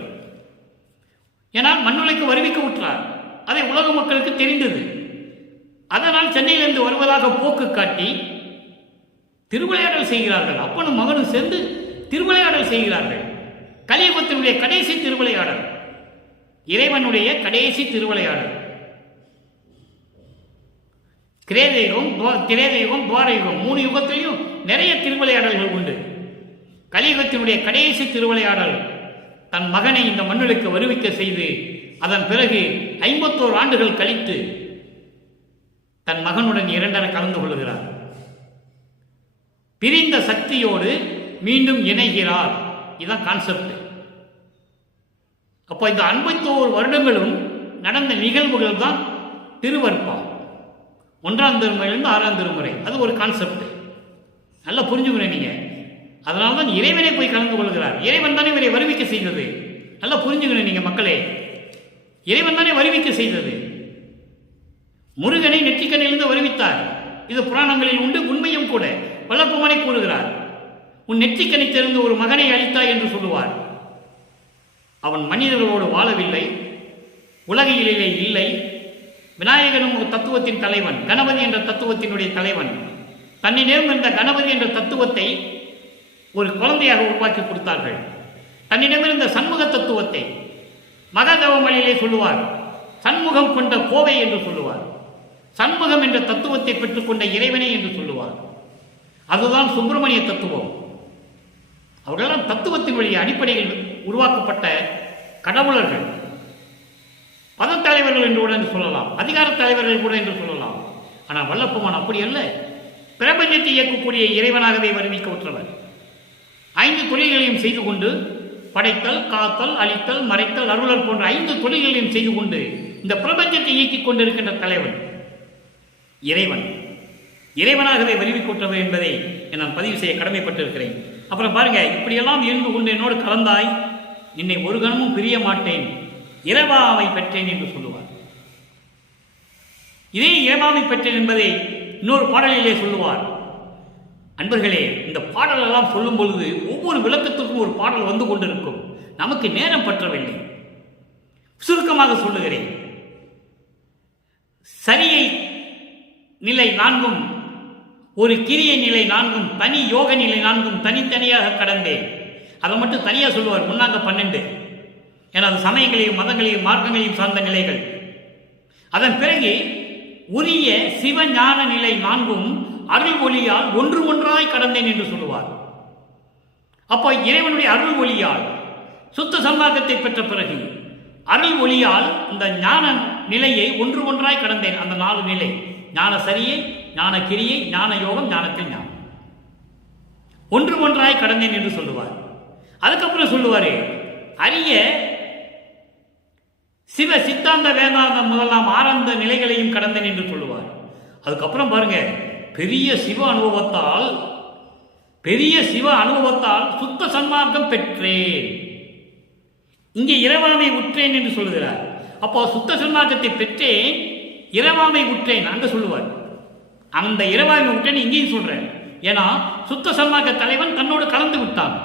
ஏனால் மண்ணுலைக்கு வருவிக்க விட்டார், அதை உலக மக்களுக்கு தெரிந்தது. அதனால் சென்னையிலிருந்து வருவதாக போக்கு காட்டி திருவிளையாடல் செய்கிறார்கள். அப்பனும் மகனும் சேர்ந்து திருவிளையாடல் செய்கிறார்கள். கலியுகத்தினுடைய கடைசி திருவிளையாடல், இறைவனுடைய கடைசி திருவிளையாடல். கிரேதயுகம், திரேதயுகம், துவாரயுகம் 3 யுகத்திலையும் நிறைய திருவிளையாடல்கள் உண்டு. கலியுகத்தினுடைய கடைசி திருவிளையாடல் தன் மகனை இந்த மண்ணுக்கு வருவிக்க செய்து, அதன் பிறகு 51 ஆண்டுகள் கழித்து தன் மகனுடன் இரண்டர கலந்து கொள்கிறார். பிரிந்த சக்தியோடு மீண்டும் இணைகிறார். இதுதான் கான்செப்ட். அப்போ இந்த 51 வருடங்களும் நடந்த நிகழ்வுகள் தான் திருவற்பா. 1ஆம் திருமுறையிலிருந்து 6ஆம் திருமுறை. அது ஒரு கான்செப்ட், நல்லா புரிஞ்சுக்கணும் நீங்க. அதனால தான் இறைவனை போய் கலந்து கொள்கிறார். இறைவன் தானே இவரை வருவிக்க செய்தது. நல்லா புரிஞ்சுக்கணும் நீங்க மக்களே, இறைவன் தானே வருவிக்க செய்தது. முருகனை நெற்றிக்கண்ணிலிருந்து வருவித்தார். இது புராணங்களில் உண்டு, உண்மையும் கூட. வல்லப்பமனை கூறுகிறார், உன் நெற்றிக்கணி தெரிந்து ஒரு மகனை அளித்தாய் என்று சொல்லுவார். அவன் மனிதர்களோடு வாழவில்லை, உலகிலே இல்லை. விநாயகனும் ஒரு தத்துவத்தின் தலைவன், கணபதி என்ற தத்துவத்தினுடைய தலைவன். தன்னிடம் இருந்த கணபதி என்ற தத்துவத்தை ஒரு குழந்தையாக உருவாக்கி கொடுத்தார்கள். தன்னிடமிருந்த சண்முக தத்துவத்தை மகாதவமலையிலே சொல்லுவார், சண்முகம் கொண்ட கோவை என்று சொல்லுவார். சண்முகம் என்ற தத்துவத்தை பெற்றுக்கொண்ட இறைவனை என்று சொல்லுவார். அதுதான் சுப்பிரமணிய தத்துவம். அவர்களெல்லாம் தத்துவத்தின் வழி அடிப்படையில் உருவாக்கப்பட்ட கடவுளர்கள், பதத்தலைவர்கள் என்று கூட சொல்லலாம், அதிகார தலைவர்கள் கூட என்று சொல்லலாம். ஆனால் வல்லப்பெருமான் அப்படி அல்ல. பிரபஞ்சத்தை இயக்கக்கூடிய இறைவனாகவே வருவிக்க உற்றவர். 5 தொழில்களையும் செய்து கொண்டு, படைத்தல், காத்தல், அழித்தல், மறைத்தல், அருளல் போன்ற 5 தொழில்களையும் செய்து கொண்டு இந்த பிரபஞ்சத்தை இயக்கிக் கொண்டிருக்கின்ற தலைவன் இறைவன். இறைவனாகவே வருவிக்கொற்றவர் என்பதை நான் பதிவு செய்ய கடமைப்பட்டிருக்கிறேன். அப்புறம் பாருங்க, இப்படியெல்லாம் இருந்து கொண்டு என்னோடு கலந்தாய், என்னை ஒரு கணமும் பிரிய மாட்டேன், இரவாமை பெற்றேன் என்று சொல்லுவார். இதே இரவாமை பெற்றேன் என்பதை இன்னொரு பாடலிலே சொல்லுவார். அன்பர்களே, இந்த பாடலெல்லாம் சொல்லும் பொழுது ஒவ்வொரு விளக்கத்திற்கும் ஒரு பாடல் வந்து கொண்டிருக்கும். நமக்கு நேரம் பற்றவில்லை, சுருக்கமாக சொல்லுகிறேன். சரியை நிலை 4ம், ஒரு கிரியை நிலை 4ம், தனி யோக நிலை 4ம் தனித்தனியாக கடந்தேன். அதை மட்டும் தனியாக சொல்லுவார். முன்னாங்க 12. ஏன்னா அது சமயங்களையும் மதங்களையும் மார்க்கங்களையும் சார்ந்த நிலைகள். அதன் பிறகு உரிய சிவஞான நிலை 4ம் அருள் ஒளியால் ஒன்றாய் கடந்தேன் என்று சொல்லுவார். அப்போ இறைவனுடைய அருள் ஒளியால் சுத்த சன்மார்க்கத்தை பெற்ற பிறகு அருள் ஒளியால் இந்த ஞான நிலையை ஒன்றாய் கடந்தேன். அந்த 4 நிலை, ஞான சரியை, ஞான கிரியை, ஞான யோகம், ஞானத்தில் ஞானம், ஒன்றாய் கடந்தேன் என்று சொல்லுவார். அதுக்கப்புறம் சொல்லுவாரு, அரிய சிவ சித்தாந்த வேதாந்தம் முதலாம் ஆரம்ப நிலைகளையும் கடந்தேன் என்று சொல்லுவார். அதுக்கப்புறம் பாருங்க, பெரிய சிவ அனுபவத்தால் சுத்த சன்மார்க்கம் பெற்றேன். இங்கே இரவாமை உற்றேன் என்று சொல்லுகிறார். அப்போ சுத்த சன்மார்க்கத்தை பெற்றேன், இரவாமை உற்றேன் அங்க சொல்லுவார். அந்த இரவாமை உற்றேன் இங்கேயும் சொல்றேன். ஏன்னா சுத்த சன்மார்க்க தலைவன் தன்னோடு கலந்து விட்டான்.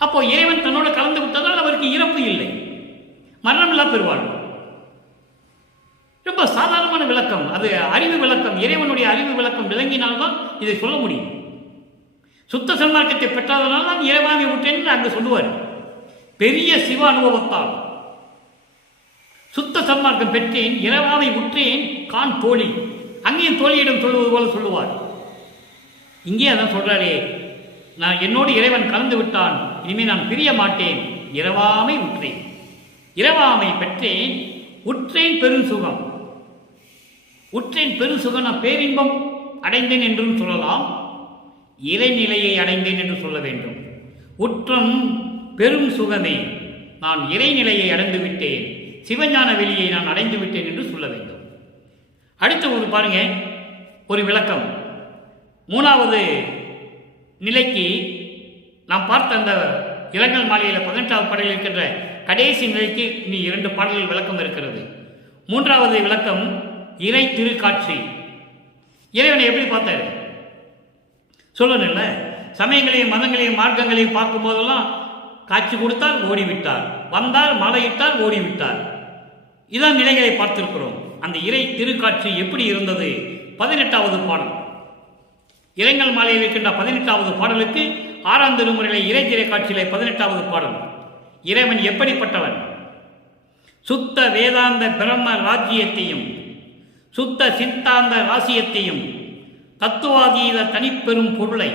அப்போ இறைவன் தன்னோடு கலந்து விட்டதால் அவருக்கு இறப்பு இல்லை, மரணமில்லா பெறுவாள். ரொம்ப சாதாரணமான விளக்கம், அது அறிவு விளக்கம், இறைவனுடைய அறிவு விளக்கம் விளங்கினால்தான் இதை சொல்ல முடியும். சுத்த சன்மார்க்கத்தை பெற்றாதனால் தான் இறைவாமை விட்டேன் என்று அங்கு சொல்லுவார். பெரிய சிவ அனுபவத்தால் சுத்த சன்மார்க்கம் பெற்றேன், இரவாமை உற்றேன், கான் தோழி. அங்கேயும் தோழியிடம் சொல்லுவது போல சொல்லுவார். இங்கே அதான் சொல்றாரே, நான் என்னோடு இறைவன் கலந்து விட்டான், இனிமேல் நான் பிரிய மாட்டேன், இரவாமை உற்றேன், இரவாமை பெற்றேன், உற்றேன் பெருசுகம். உற்றேன் பெருசுகம், நான் பேரின்பம் அடைந்தேன் என்றும் சொல்லலாம், இறைநிலையை அடைந்தேன் என்று சொல்ல வேண்டும். உற்றம் பெரும் சுகமே, நான் இறைநிலையை அடைந்து விட்டேன், சிவஞான வெளியை நான் அடைந்து விட்டேன் என்று சொல்ல வேண்டும். அடுத்த ஒரு பாருங்க, ஒரு விளக்கம். 3வது நிலைக்கு நாம் பார்த்த அந்த இரங்கல் மாலையில் 18வது பாடலில் இருக்கின்ற கடைசி நிலைக்கு இனி 2 பாடல்கள் விளக்கம் இருக்கிறது. 3வது விளக்கம் இறை திருக்காட்சி. இறைவனை எப்படி பார்த்தார் சொல்லணும்ல. சமயங்களையும் மதங்களையும் மார்க்கங்களையும் பார்க்கும் போதெல்லாம் காட்சி கொடுத்தார், ஓடிவிட்டார், வந்தார், மலையிட்டார், ஓடிவிட்டார். இதான் நிலைகளை பார்த்திருக்கிறோம். அந்த இறை திருக்காட்சி எப்படி இருந்தது? 18வது பாடல், இரங்கல் மாலையில் இருக்கின்ற 18வது பாடலுக்கு 6ஆம் திருமுறையிலே இறை திரைக்காட்சியிலே 18வது பாடல். இறைவன் எப்படிப்பட்டவன்? சுத்த வேதாந்த பிரம்ம ராஜ்யத்தையும் சுத்த சித்தாந்த ராசியத்தையும் தத்துவாதீத தனிப்பெரும் பொருளை,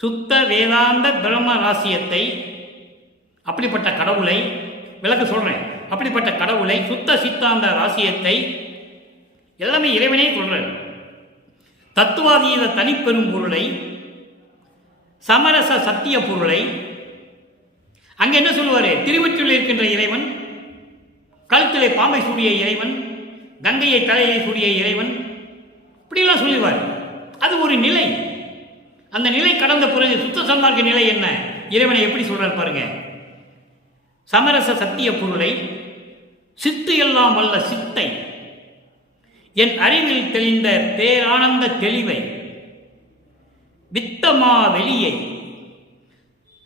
சுத்த வேதாந்த பிரம்ம ராசியத்தை, அப்படிப்பட்ட கடவுளை விளக்க சொல்றேன். அப்படிப்பட்ட கடவுளை, சுத்த சித்தாந்த ராசியத்தை, எல்லாமே இறைவனே சொல்றேன். தத்துவாதீத தனிப்பெரும் பொருளை, சமரச சத்திய பொருளை. அங்க என்ன சொல்லுவாரு? திருவற்றில் இருக்கின்ற இறைவன், கழுத்திலே பாம்பை சூடிய இறைவன், கங்கையை தலையை சூடிய இறைவன், இப்படியெல்லாம் சொல்லுவார். அது ஒரு நிலை. அந்த நிலை கடந்த பிறகு சுத்த சன்மார்க்க நிலை என்ன? இறைவனை எப்படி சொல்றார் பாருங்க. சமரச சத்திய பொருளை, சித்து எல்லாம் வல்ல சித்தை, என் அறிவில் தெளிந்த பேரானந்த தெளிவை, வித்தமா வெளியை,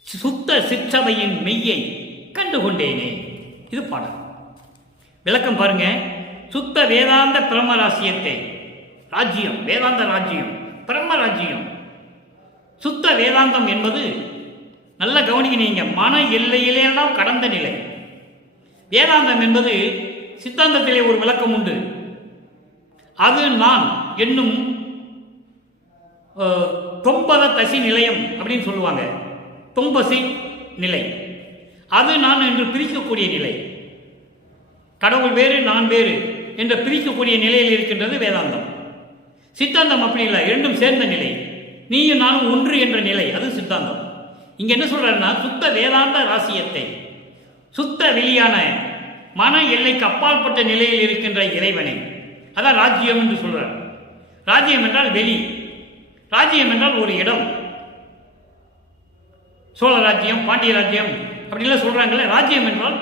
சுத்த சிற்றவையின் மெய்யை கண்டுகொண்டேனே. இது பாடல். விளக்கம் பாருங்க. சுத்த வேதாந்த பிரம்ம ராசியத்தை, ராஜ்யம், வேதாந்த ராஜ்யம், பிரம்ம ராஜ்யம். சுத்த வேதாந்தம் என்பது நல்ல கவனிக்க, நீங்க மன எல்லையிலேலாம் கடந்த நிலை. வேதாந்தம் என்பது சித்தாந்தத்திலே ஒரு விளக்கம் உண்டு. அது நான் என்னும் தொம்பத தசி நிலையம் அப்படின்னு சொல்லுவாங்க. தொம்பசி நிலை, அது நான் என்று பிரிக்கக்கூடிய நிலை. கடவுள் வேறு நான் வேறு என்று பிரிக்கக்கூடிய நிலையில் இருக்கின்றது வேதாந்தம். சித்தாந்தம் அப்படி இல்லை, இரண்டும் சேர்ந்த நிலை. நீயும் நானும் ஒன்று என்ற நிலை, அது சித்தாந்தம். இங்க என்ன சொல்றாருன்னா, சுத்த வேதாந்த ராசியத்தை, சுத்த வெளியான மன எல்லைக்கு அப்பாற்பட்ட நிலையில் இருக்கின்ற இறைவனை, அதான் ராஜ்யம் என்று சொல்றார். ராஜ்யம் என்றால் வெளி, ராஜ்யம் என்றால் ஒரு இடம். சோழ ராஜ்யம், பாண்டிய ராஜ்யம் அப்படிலாம் சொல்றாங்கல்ல. ராஜ்யம் என்றால்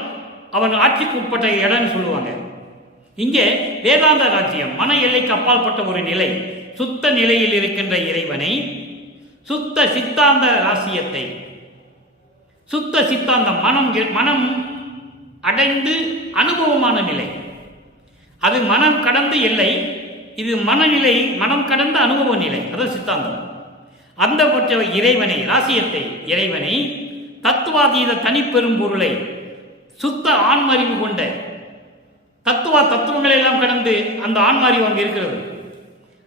அவன் ஆட்சிக்கு உட்பட்ட இடம்னு சொல்லுவாங்க. இங்கே வேதாந்த ராஜ்யம், மன எல்லைக்கு அப்பாற்பட்ட ஒரு நிலை, சுத்த நிலையில் இருக்கின்ற இறைவனை, சுத்த சித்தாந்த ராசியத்தை, சுத்த சித்தாந்தம் மனம் அடைந்து அனுபவமான நிலை. அது மனம் கடந்த எல்லை, இது மனநிலை, மனம் கடந்த அனுபவ நிலை, அது சித்தாந்தம். அந்த பற்ற இறைவனை, ராசியத்தை, இறைவனை, தத்துவாதீத தனிப்பெரும் பொருளை, சுத்த ஆன்மறிவு கொண்ட தத்துவங்களை எல்லாம் கடந்து அந்த ஆன்மறிவு அங்கு இருக்கிறது.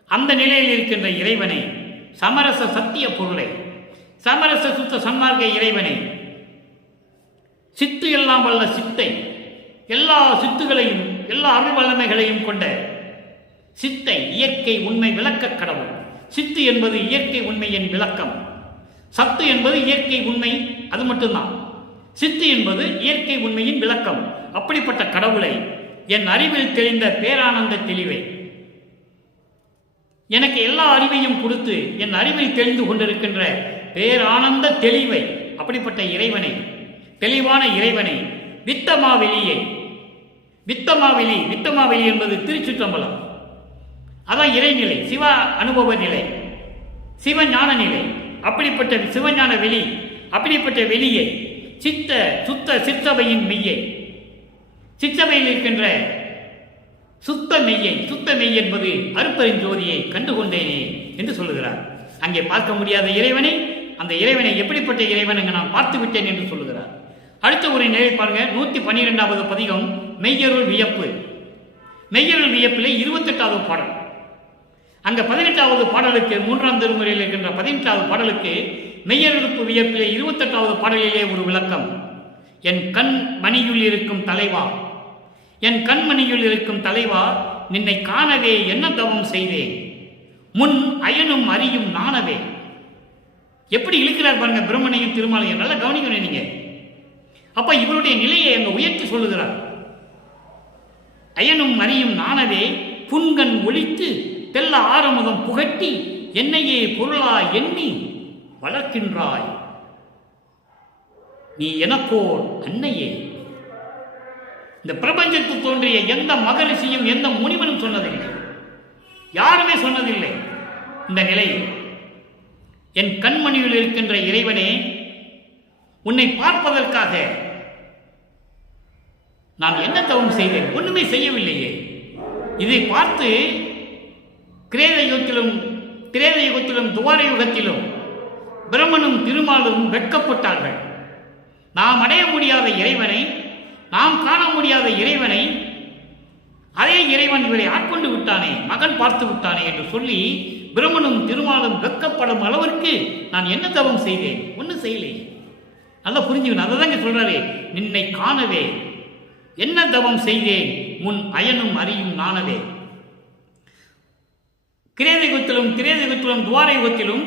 அந்த நிலையில் இருக்கின்ற இறைவனை, சமரச சத்திய பொருளை, சமரச சுத்த சன்மார்க்க இறைவனை, சித்து எல்லாம் வல்ல சித்தை, எல்லா சித்துகளையும் எல்லா அருள் வல்லமைகளையும் கொண்ட சித்தை, இயற்கை உண்மை விளக்க கடவுள். சித்து என்பது இயற்கை உண்மையின் விளக்கம், சத்து என்பது இயற்கை உண்மை, அது மட்டும்தான். சித்து என்பது இயற்கை உண்மையின் விளக்கம். அப்படிப்பட்ட கடவுளை, என் அறிவில் தெளிந்த பேரானந்த தெளிவை, எனக்கு எல்லா அறிவையும் கொடுத்து என் அறிவில் தெரிந்து கொண்டிருக்கின்ற பேரானந்த தெளிவை, அப்படிப்பட்ட இறைவனை, தெளிவான இறைவனை, வித்தமாவெளியை, வித்தமாவெளி என்பது திருச்சிற்றம்பலம், அதான் இறைநிலை, சிவ அனுபவ நிலை, சிவஞான நிலை. அப்படிப்பட்ட சிவஞான வெளி, அப்படிப்பட்ட வெளியை, சித்த சுத்த சிற்றவையின் மெய்யை, சிற்றவையில் இருக்கின்ற சுத்த மெய்யை, சுத்த மெய் என்பது அருப்பெருஞ்சோதியை கண்டுகொண்டேனே என்று சொல்லுகிறார். அங்கே பார்க்க முடியாத இறைவனை, அந்த இறைவனை எப்படிப்பட்ட இறைவன் அங்கு நான் பார்த்து விட்டேன் என்று சொல்லுகிறார். அடுத்த ஒரு நிலை பாருங்க, 112வது பதிகம், மெய்யருள் வியப்பு. மெய்யருள் வியப்பிலே 28வது பாடல். அங்க 18வது பாடலுக்கு, 3ஆம் திருமுறையில் இருக்கின்ற 18வது பாடலுக்கு மெய்யருளுப்பு வியப்பிலே 28வது பாடலிலே ஒரு விளக்கம். என் கண் மணியுள் இருக்கும் தலைவா, என் கண்மணியுள் இருக்கும் தலைவா, நின்னை காணவே என்ன தவம் செய்தேன், முன் அயனும் அறியும் நாணவே. எப்படி இழுக்கிறார் பாருங்க பிரம்மனையும் திருமாலையும், நல்லா கவனிக்கணும் நீங்க. அப்ப இவருடைய நிலையை அங்க உயர்த்தி சொல்லுகிறார். அயனும் அறியும் நாணவே, புன்கண் ஒழித்து தெல்ல ஆரமுதம் புகட்டி என்னையே பொருளா எண்ணி வளர்க்கின்றாய், நீ எனக்கோர் அன்னையே. இந்த பிரபஞ்சத்தில் தோன்றிய எந்த மகரிஷியும் எந்த முனிவனும் சொன்னதில்லை, யாருமே சொன்னதில்லை இந்த நிலையில். என் கண்மணியில் இருக்கின்ற இறைவனே, உன்னை பார்ப்பதற்காக நான் என்ன தவம் செய்தேன்? ஒண்ணுமே செய்யவில்லையே. இதை பார்த்து திரேத யுகத்திலும் துவார யுகத்திலும் பிரம்மனும் திருமாலும் வெட்கப்பட்டார்கள். நாம் அடைய முடியாத இறைவனை, நாம் காண முடியாத இறைவனை, அதே இறைவன் இவரை ஆட்கொண்டு விட்டானே, மகன் பார்த்து விட்டானே என்று சொல்லி பிரம்மனும் திருமாலும் வெட்கப்படும் அளவிற்கு நான் என்ன தவம் செய்தேன்? ஒன்றும் செய்யலை. நல்லா புரிஞ்சுக்கணும். அதை தாங்க சொல்றாரு, நின்னை காணவே என்ன தவம் செய்தேன், முன் அயனும் அறியும் நாணவே. கிரேதயுகத்திலும் துவார யுகத்திலும்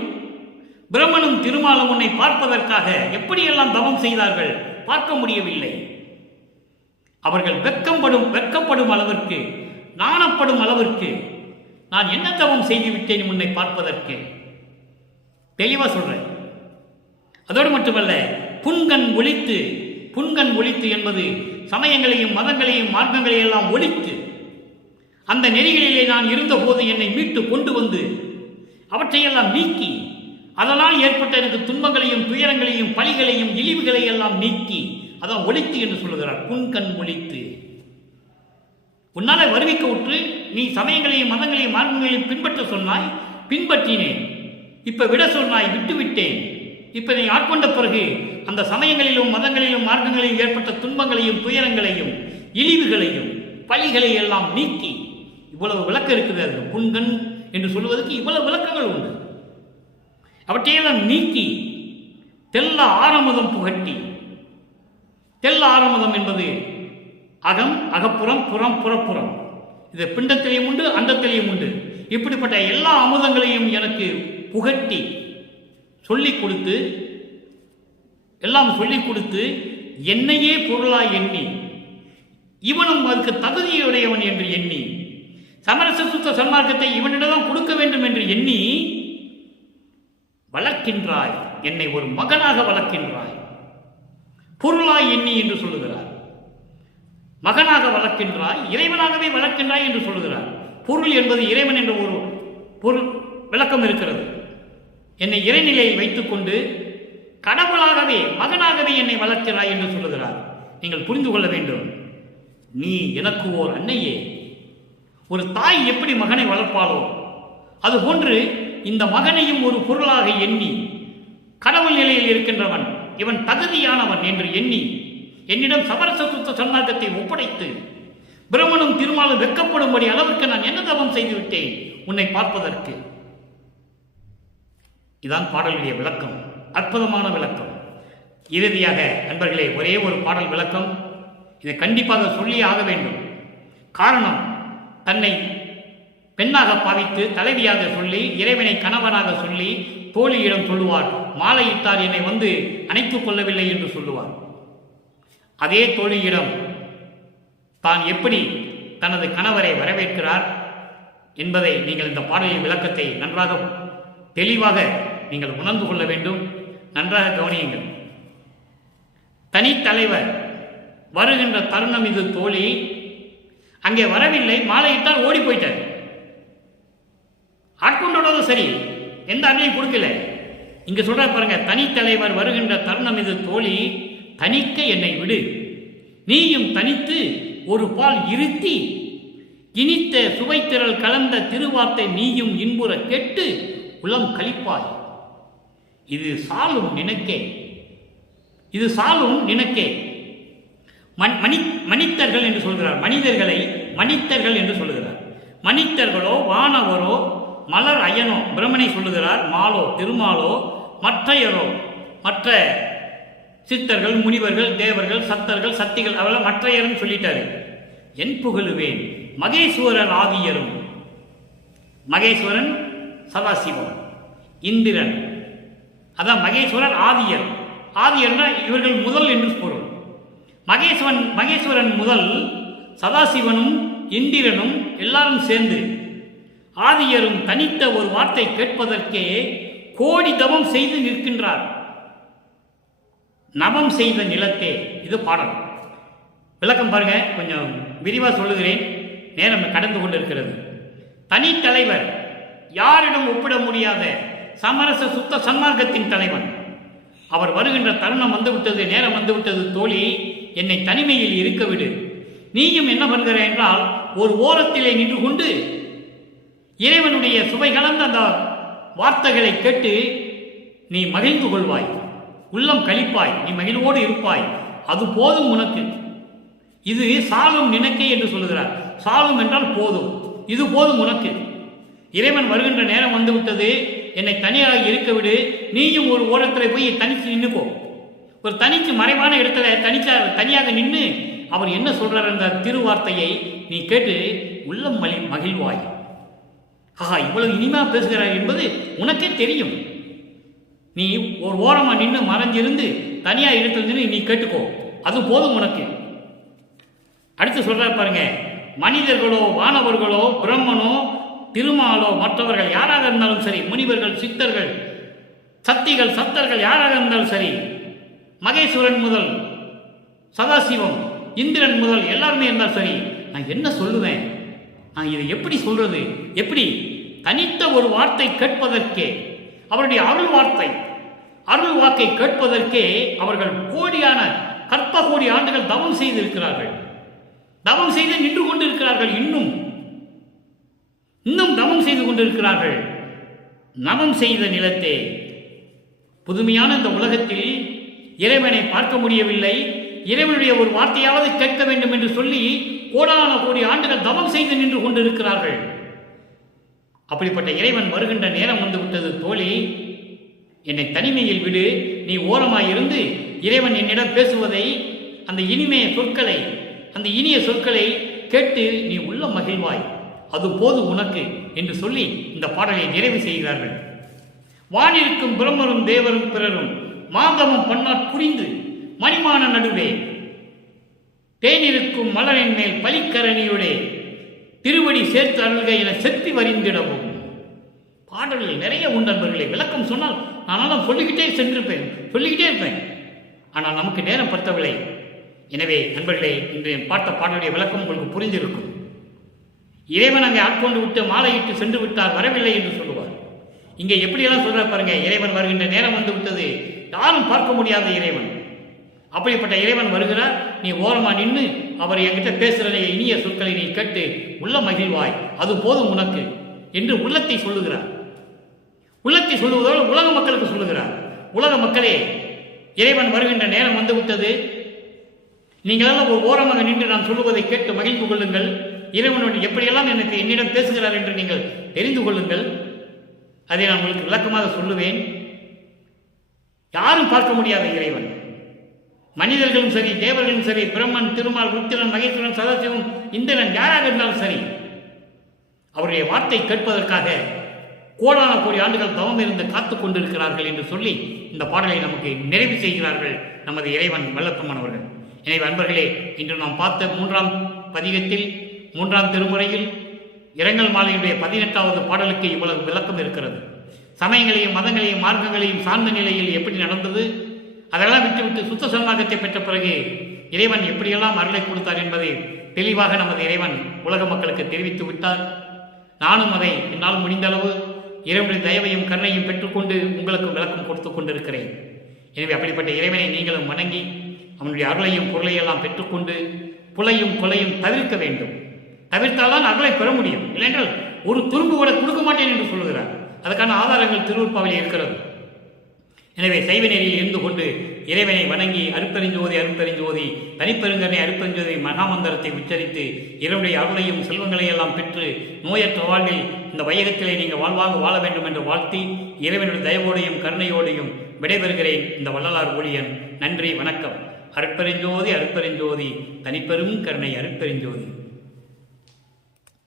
பிரம்மனும் திருமாலும் உன்னை பார்ப்பதற்காக எப்படியெல்லாம் தவம் செய்தார்கள், பார்க்க முடியவில்லை. அவர்கள் வெட்கப்படும் அளவிற்கு, நாணப்படும் அளவிற்கு நான் என்ன தவம் செய்து விட்டேன் உன்னை பார்ப்பதற்கு? தெளிவா சொல்றேன். அதோடு மட்டுமல்ல, புன்கண் ஒழித்து என்பது சமயங்களையும் மதங்களையும் மார்க்கங்களையும் எல்லாம் ஒழித்து, அந்த நெறிகளிலே நான் இருந்தபோது என்னை மீட்டு கொண்டு வந்து அவற்றையெல்லாம் நீக்கி, அதனால் ஏற்பட்ட எனக்கு துன்பங்களையும் துயரங்களையும் பழிகளையும் இழிவுகளை எல்லாம் நீக்கி, அதான் ஒழித்து என்று சொல்லுகிறார். புன்கண் ஒழித்து, உன்னால வருவிக்க உற்று நீ சமயங்களையும் மதங்களையும் மார்க்கங்களையும் பின்பற்ற சொன்னாய், பின்பற்றினேன். இப்ப விட சொன்னாய், விட்டுவிட்டேன். இப்ப நீ ஆட்கொண்ட பிறகு அந்த சமயங்களிலும் மதங்களிலும் மார்க்கங்களிலும் ஏற்பட்ட துன்பங்களையும் துயரங்களையும் இழிவுகளையும் பழிகளை எல்லாம் நீக்கி, இவ்வளவு விளக்கம் இருக்குது. புன்கண் என்று சொல்லுவதற்கு இவ்வளவு விளக்கங்கள் உண்டு. அவற்றையெல்லாம் நீக்கி தெல்ல ஆரமுதம் புகட்டி, தெல்ல ஆரமுதம் என்பது அகம், அகப்புறம், புறம், புறப்புறம். இது பிண்டத்திலையும் உண்டு, அண்டத்திலையும் உண்டு. இப்படிப்பட்ட எல்லா அமுதங்களையும் எனக்கு புகட்டி சொல்லிக் கொடுத்து, எல்லாம் சொல்லிக் கொடுத்து, என்னையே பொருளாய் எண்ணி, இவனும் அதுக்கு தகுதியுடையவன் என்று எண்ணி, சமரச சுத்த சன்மார்க்கத்தை இவனிடம் கொடுக்க வேண்டும் என்று எண்ணி வளர்க்கின்றாய், என்னை ஒரு மகனாக வளர்க்கின்றாய், பொருளாய் எண்ணி என்று சொல்லுகிறார். மகனாக வளர்க்கின்றாய், இறைவனாகவே வளர்க்கின்றாய் என்று சொல்லுகிறார். பொருள் என்பது இறைவன் என்ற ஒரு பொருள் விளக்கம் இருக்கிறது. என்னை இறைநிலையில் வைத்துக் கொண்டு கடவுளாகவே மகனாகவே என்னை வளர்க்கிறாய் என்று சொல்லுகிறார். நீங்கள் புரிந்து கொள்ள வேண்டும், நீ எனக்கு ஓர் அன்னையே. ஒரு தாய் எப்படி மகனை வளர்ப்பாளோ அதுபோன்று இந்த மகனையும் ஒரு பொருளாக எண்ணி, கடவுள் நிலையில் இருக்கின்றவன், இவன் தகுதியானவன் என்று எண்ணி, என்னிடம் சமரச சுத்த சன்மார்க்கத்தை ஒப்படைத்து பிரம்மனும் திருமாலும் வெட்கப்படும்படி அளவுக்கு நான் என்ன தவம் செய்துவிட்டேன் உன்னை பார்ப்பதற்கு. இதான் பாடலுடைய விளக்கம், அற்புதமான விளக்கம். இறுதியாக நண்பர்களே, ஒரே ஒரு பாடல் விளக்கம், இதை கண்டிப்பாக சொல்லி ஆக வேண்டும். காரணம், தன்னை பெண்ணாக பாவித்து தலைவியாக சொல்லி, இறைவனை கணவனாக சொல்லி, தோழியிடம் சொல்லுவார், மாலையிட்டார் என்னை வந்து அணைத்துக் கொள்ளவில்லை என்று சொல்லுவார். அதே தோழியிடம் தான் எப்படி தனது கணவரை வரவேற்கிறார் என்பதை நீங்கள் இந்த பாடலின் விளக்கத்தை நன்றாக தெளிவாக நீங்கள் உணர்ந்து கொள்ள வேண்டும். நன்றாக கவனியுங்கள். தனித்தலைவர் வருகின்ற தருணம் இது. தோழி அங்கே வரவில்லை, மாலையிட்டால் ஓடி போயிட்டார். ஆட்கொண்டோட சரி, எந்த அன்னையும் கொடுக்கல. இங்க சொல்ற பாருங்க, தனித்தலைவர் வருகின்ற தருணம் இது. தோழி தனிக்க என்னை விடு, நீயும் தனித்து ஒரு பால் இருத்தி, இனித்த சுவைத்திரல் கலந்த திருவார்த்தை நீயும் இன்புற கேட்டு உளம் கழிப்பாய். இது சாலும் நினைக்கே, இது சாலும் நினைக்கே. மனிதர்கள் என்று சொல்கிறார், மனிதர்களை மனிதர்கள் என்று சொல்லுகிறார். மனிதர்களோ வானவரோ மலர் அயனோ பிரம்மனை சொல்லுகிறார், மாலோ திருமாலோ மற்றையரோ மற்ற சித்தர்கள் முனிவர்கள் தேவர்கள் சத்தர்கள் சக்திகள் அவெல்லாம் மற்றையரும் சொல்லிட்டாரு. என் புகழுவேன் மகேஸ்வரர் ஆதியரும். மகேஸ்வரன் சதாசிவம், இந்திரன், அதான் மகேஸ்வரர் ஆதியர். ஆதியர்னா இவர்கள் முதல் என்று பொருள். மகேஸ்வரன் முதல், சதாசிவனும் இந்திரனும் எல்லாரும் சேர்ந்து ஆதியரும் தனித்த ஒரு வார்த்தை கேட்பதற்கே கோடி தவம் செய்து நிற்கின்றார். நவம் செய்த நிலத்தே. இது பாடல் விளக்கம் பாருங்க, கொஞ்சம் விரிவாக சொல்லுகிறேன், நேரம் கடந்து கொண்டிருக்கிறது. தனித்தலைவர், யாரிடம் ஒப்பிட முடியாத சமரச சுத்த சன்மார்க்கத்தின் தலைவன். அவர் வருகின்ற தருணம் வந்துவிட்டது, நேரம் வந்துவிட்டது. தோழி என்னை தனிமையில் இருக்க விடு. நீயும் என்ன பண்ணுகிற என்றால், ஒரு ஓரத்திலே நின்று கொண்டு இறைவனுடைய சுவை கலந்த அந்த வார்த்தைகளை கேட்டு நீ மகிழ்ந்து கொள்வாய், உள்ளம் கழிப்பாய், நீ மகிழ்வோடு இருப்பாய். அது போதும் உனக்கு. இது சாலும் நினைக்கை என்று சொல்லுகிறார். சாலும் என்றால் போதும், இது போதும் உனக்கு. இறைவன் வருகின்ற நேரம் வந்துவிட்டது, என்னை தனியாக இருக்க விடு. நீயும் ஒரு ஓரத்தில் போய் தனித்து நின்றுப்போ. ஒரு தனித்து மறைவான இடத்துல தனியாக நின்று அவர் என்ன சொல்றார் அந்த திருவார்த்தையை நீ கேட்டு உள்ளம் மகிழ்வாய். ஆஹா, இவ்வளவு இனிமையா பேசுகிறார் என்பது உனக்கே தெரியும். நீ ஒரு ஓரமா நின்று மறைஞ்சிருந்து தனியா இடத்துல நின்று நீ கேட்டுக்கோ, அது போதும் உனக்கு. அடுத்து சொல்றாரு பாருங்க, மனிதர்களோ வானவர்களோ பிரம்மனோ திருமாலோ மற்றவர்கள் யாராக இருந்தாலும் சரி, முனிவர்கள் சித்தர்கள் சக்திகள் சத்தர்கள் யாராக இருந்தாலும் சரி, மகேஸ்வரன் முதல் சதாசிவம் இந்திரன் முதல் எல்லாருமே இருந்தால் சரி, நான் என்ன சொல்லுவேன், நான் இதை எப்படி சொல்றது, எப்படி தனித்த ஒரு வார்த்தை கேட்பதற்கே, அவருடைய அருள் வாக்கை கேட்பதற்கே அவர்கள் கோடியான கற்ப கோடி ஆண்டுகள் தவம் செய்திருக்கிறார்கள். தவம் செய்து நின்று கொண்டிருக்கிறார்கள். இன்னும் தவம் செய்து கொண்டிருக்கிறார்கள். நவம் செய்த நிலத்தே. புதுமையான இந்த உலகத்தில் இறைவனை பார்க்க முடியவில்லை, இறைவனுடைய ஒரு வார்த்தையாவது கேட்க வேண்டும் என்று சொல்லி கோடான கோடி ஆண்டுகள் தவம் செய்து நின்று கொண்டிருக்கிறார்கள். அப்படிப்பட்ட இறைவன் வருகின்ற நேரம் வந்து விட்டது. தோழி என்னை தனிமையில் விடு, நீ ஓரமாயிருந்து இறைவன் என்னிடம் பேசுவதை, அந்த இனிமைய சொற்களை, அந்த இனிய சொற்களை கேட்டு நீ உள்ள மகிழ்வாய், அது போது உனக்கு என்று சொல்லி இந்த பாடலை நிறைவு செய்கிறார்கள். வானிருக்கும் பிரம்மரும் தேவரும் பிறரும் மாந்தமும் பன்னாட் புரிந்து மணிமான நடுவே தேனிருக்கும் மலரின் மேல் பலிக்கரணியுடைய திருவடி சேர்த்து அருள்க என செத்தி வரிந்திடவும். பாடல்கள் நிறைய உண்டு நண்பர்களே. விளக்கம் சொன்னால் நானும் சொல்லிக்கிட்டே இருப்பேன். ஆனால் நமக்கு நேரம் பத்தவில்லை. எனவே நண்பர்களே, இன்று பார்த்த பாடலுடைய விளக்கம் உங்களுக்கு புரிந்திருக்கும். இறைவன் அங்கே ஆட்கொண்டு விட்டு மாலையிட்டு சென்று விட்டார், வரவில்லை என்று சொல்லுவார். இங்கே எப்படியெல்லாம் சொல்ற பாருங்க, இறைவன் வருகின்ற நேரம் வந்து விட்டது, யாரும் பார்க்க முடியாத இறைவன். அப்படிப்பட்ட இறைவன் வருகிறார், நீ ஓரமா நின்று அவர் என்கிட்ட பேசுகிற இனிய சொற்களை நீ கேட்டு உள்ள மகிழ்வாய், அது போதும் உனக்கு என்று உள்ளத்தை சொல்லுகிறார். உள்ளத்தை சொல்லுவதோடு உலக மக்களுக்கு சொல்லுகிறார். உலக மக்களே, இறைவன் வருகின்ற நேரம் வந்துவிட்டது, நீங்களெல்லாம் ஒரு ஓரமாக நின்று நான் சொல்லுவதை கேட்டு மகிழ்ந்து கொள்ளுங்கள். இறைவனோடு எப்படியெல்லாம் என்னிடம் பேசுகிறார் என்று நீங்கள் தெரிந்து கொள்ளுங்கள். அதை நான் உங்களுக்கு விளக்கமாக சொல்லுவேன். யாரும் பார்க்க முடியாத இறைவன், மனிதர்களும் சரி, தேவர்களும் சரி, பிரம்மன், திருமால், ருத்திரன், மகேஸ்வரன், சதாசிவம், இந்திரன், யாராக இருந்தாலும் சரி, அவருடைய வார்த்தை கேட்பதற்காக கோடான கோடி ஆண்டுகள் தவம் இருந்து காத்துக் கொண்டிருக்கிறார்கள் என்று சொல்லி இந்த பாடலை நமக்கு நிறைவு செய்கிறார்கள் நமது இறைவன் வல்லப்பெருமானவர்கள். எனவே அன்பர்களே, இன்று நாம் பார்த்த 3ஆம் பதிகத்தில் 3ஆம் திருமுறையில் இரங்கல் மாலையுடைய 18வது பாடலுக்கு இவ்வளவு விளக்கம் இருக்கிறது. சமயங்களையும் மதங்களையும் மார்க்கங்களையும் சார்ந்த நிலையில் எப்படி நடந்தது, அதெல்லாம் விட்டுவிட்டு சுத்த சன்மார்க்கத்தை பெற்ற பிறகு இறைவன் எப்படியெல்லாம் அருளை கொடுத்தார் என்பதை தெளிவாக நமது இறைவன் உலக மக்களுக்கு தெரிவித்து விட்டார். நானும் அதை என்னால் முடிந்த அளவு இறைவனுடைய தயவையும் கருணையும் பெற்றுக்கொண்டு உங்களுக்கு விளக்கம் கொடுத்து கொண்டிருக்கிறேன். எனவே அப்படிப்பட்ட இறைவனை நீங்களும் வணங்கி அவனுடைய அருளையும் பொருளையெல்லாம் பெற்றுக்கொண்டு புலையும் கொலையும் தவிர்க்க வேண்டும். தவிர்த்தால்தான் அருளை பெற முடியும். இல்லைன்றால் ஒரு துரும்பு கூட கொடுக்க மாட்டேன் என்று சொல்லுகிறார். அதற்கான ஆதாரங்கள் திருவருட்பாவில் இருக்கிறது. எனவே சைவ நெறியில் இருந்து கொண்டு இறைவனை வணங்கி அருட்பெருஞ்சோதி தனிப்பெருங்கனை அருட்பெருஞ்சோதி மகாமந்திரத்தை உச்சரித்து இறைவனுடைய அருளையும் செல்வங்களையும் எல்லாம் பெற்று நோயற்ற வாழ்வில் இந்த வையகத்திலே நீங்கள் வாழ்வாங்க வாழ வேண்டும் என்று வாழ்த்தி இறைவனுடைய தயவோடையும் கருணையோடையும் விடைபெறுகிறேன். இந்த வள்ளலார் ஊழியன். நன்றி, வணக்கம். அருட்பெருஞ்சோதி தனிப்பெரும் கருணை அருட்பெருஞ்சோதி.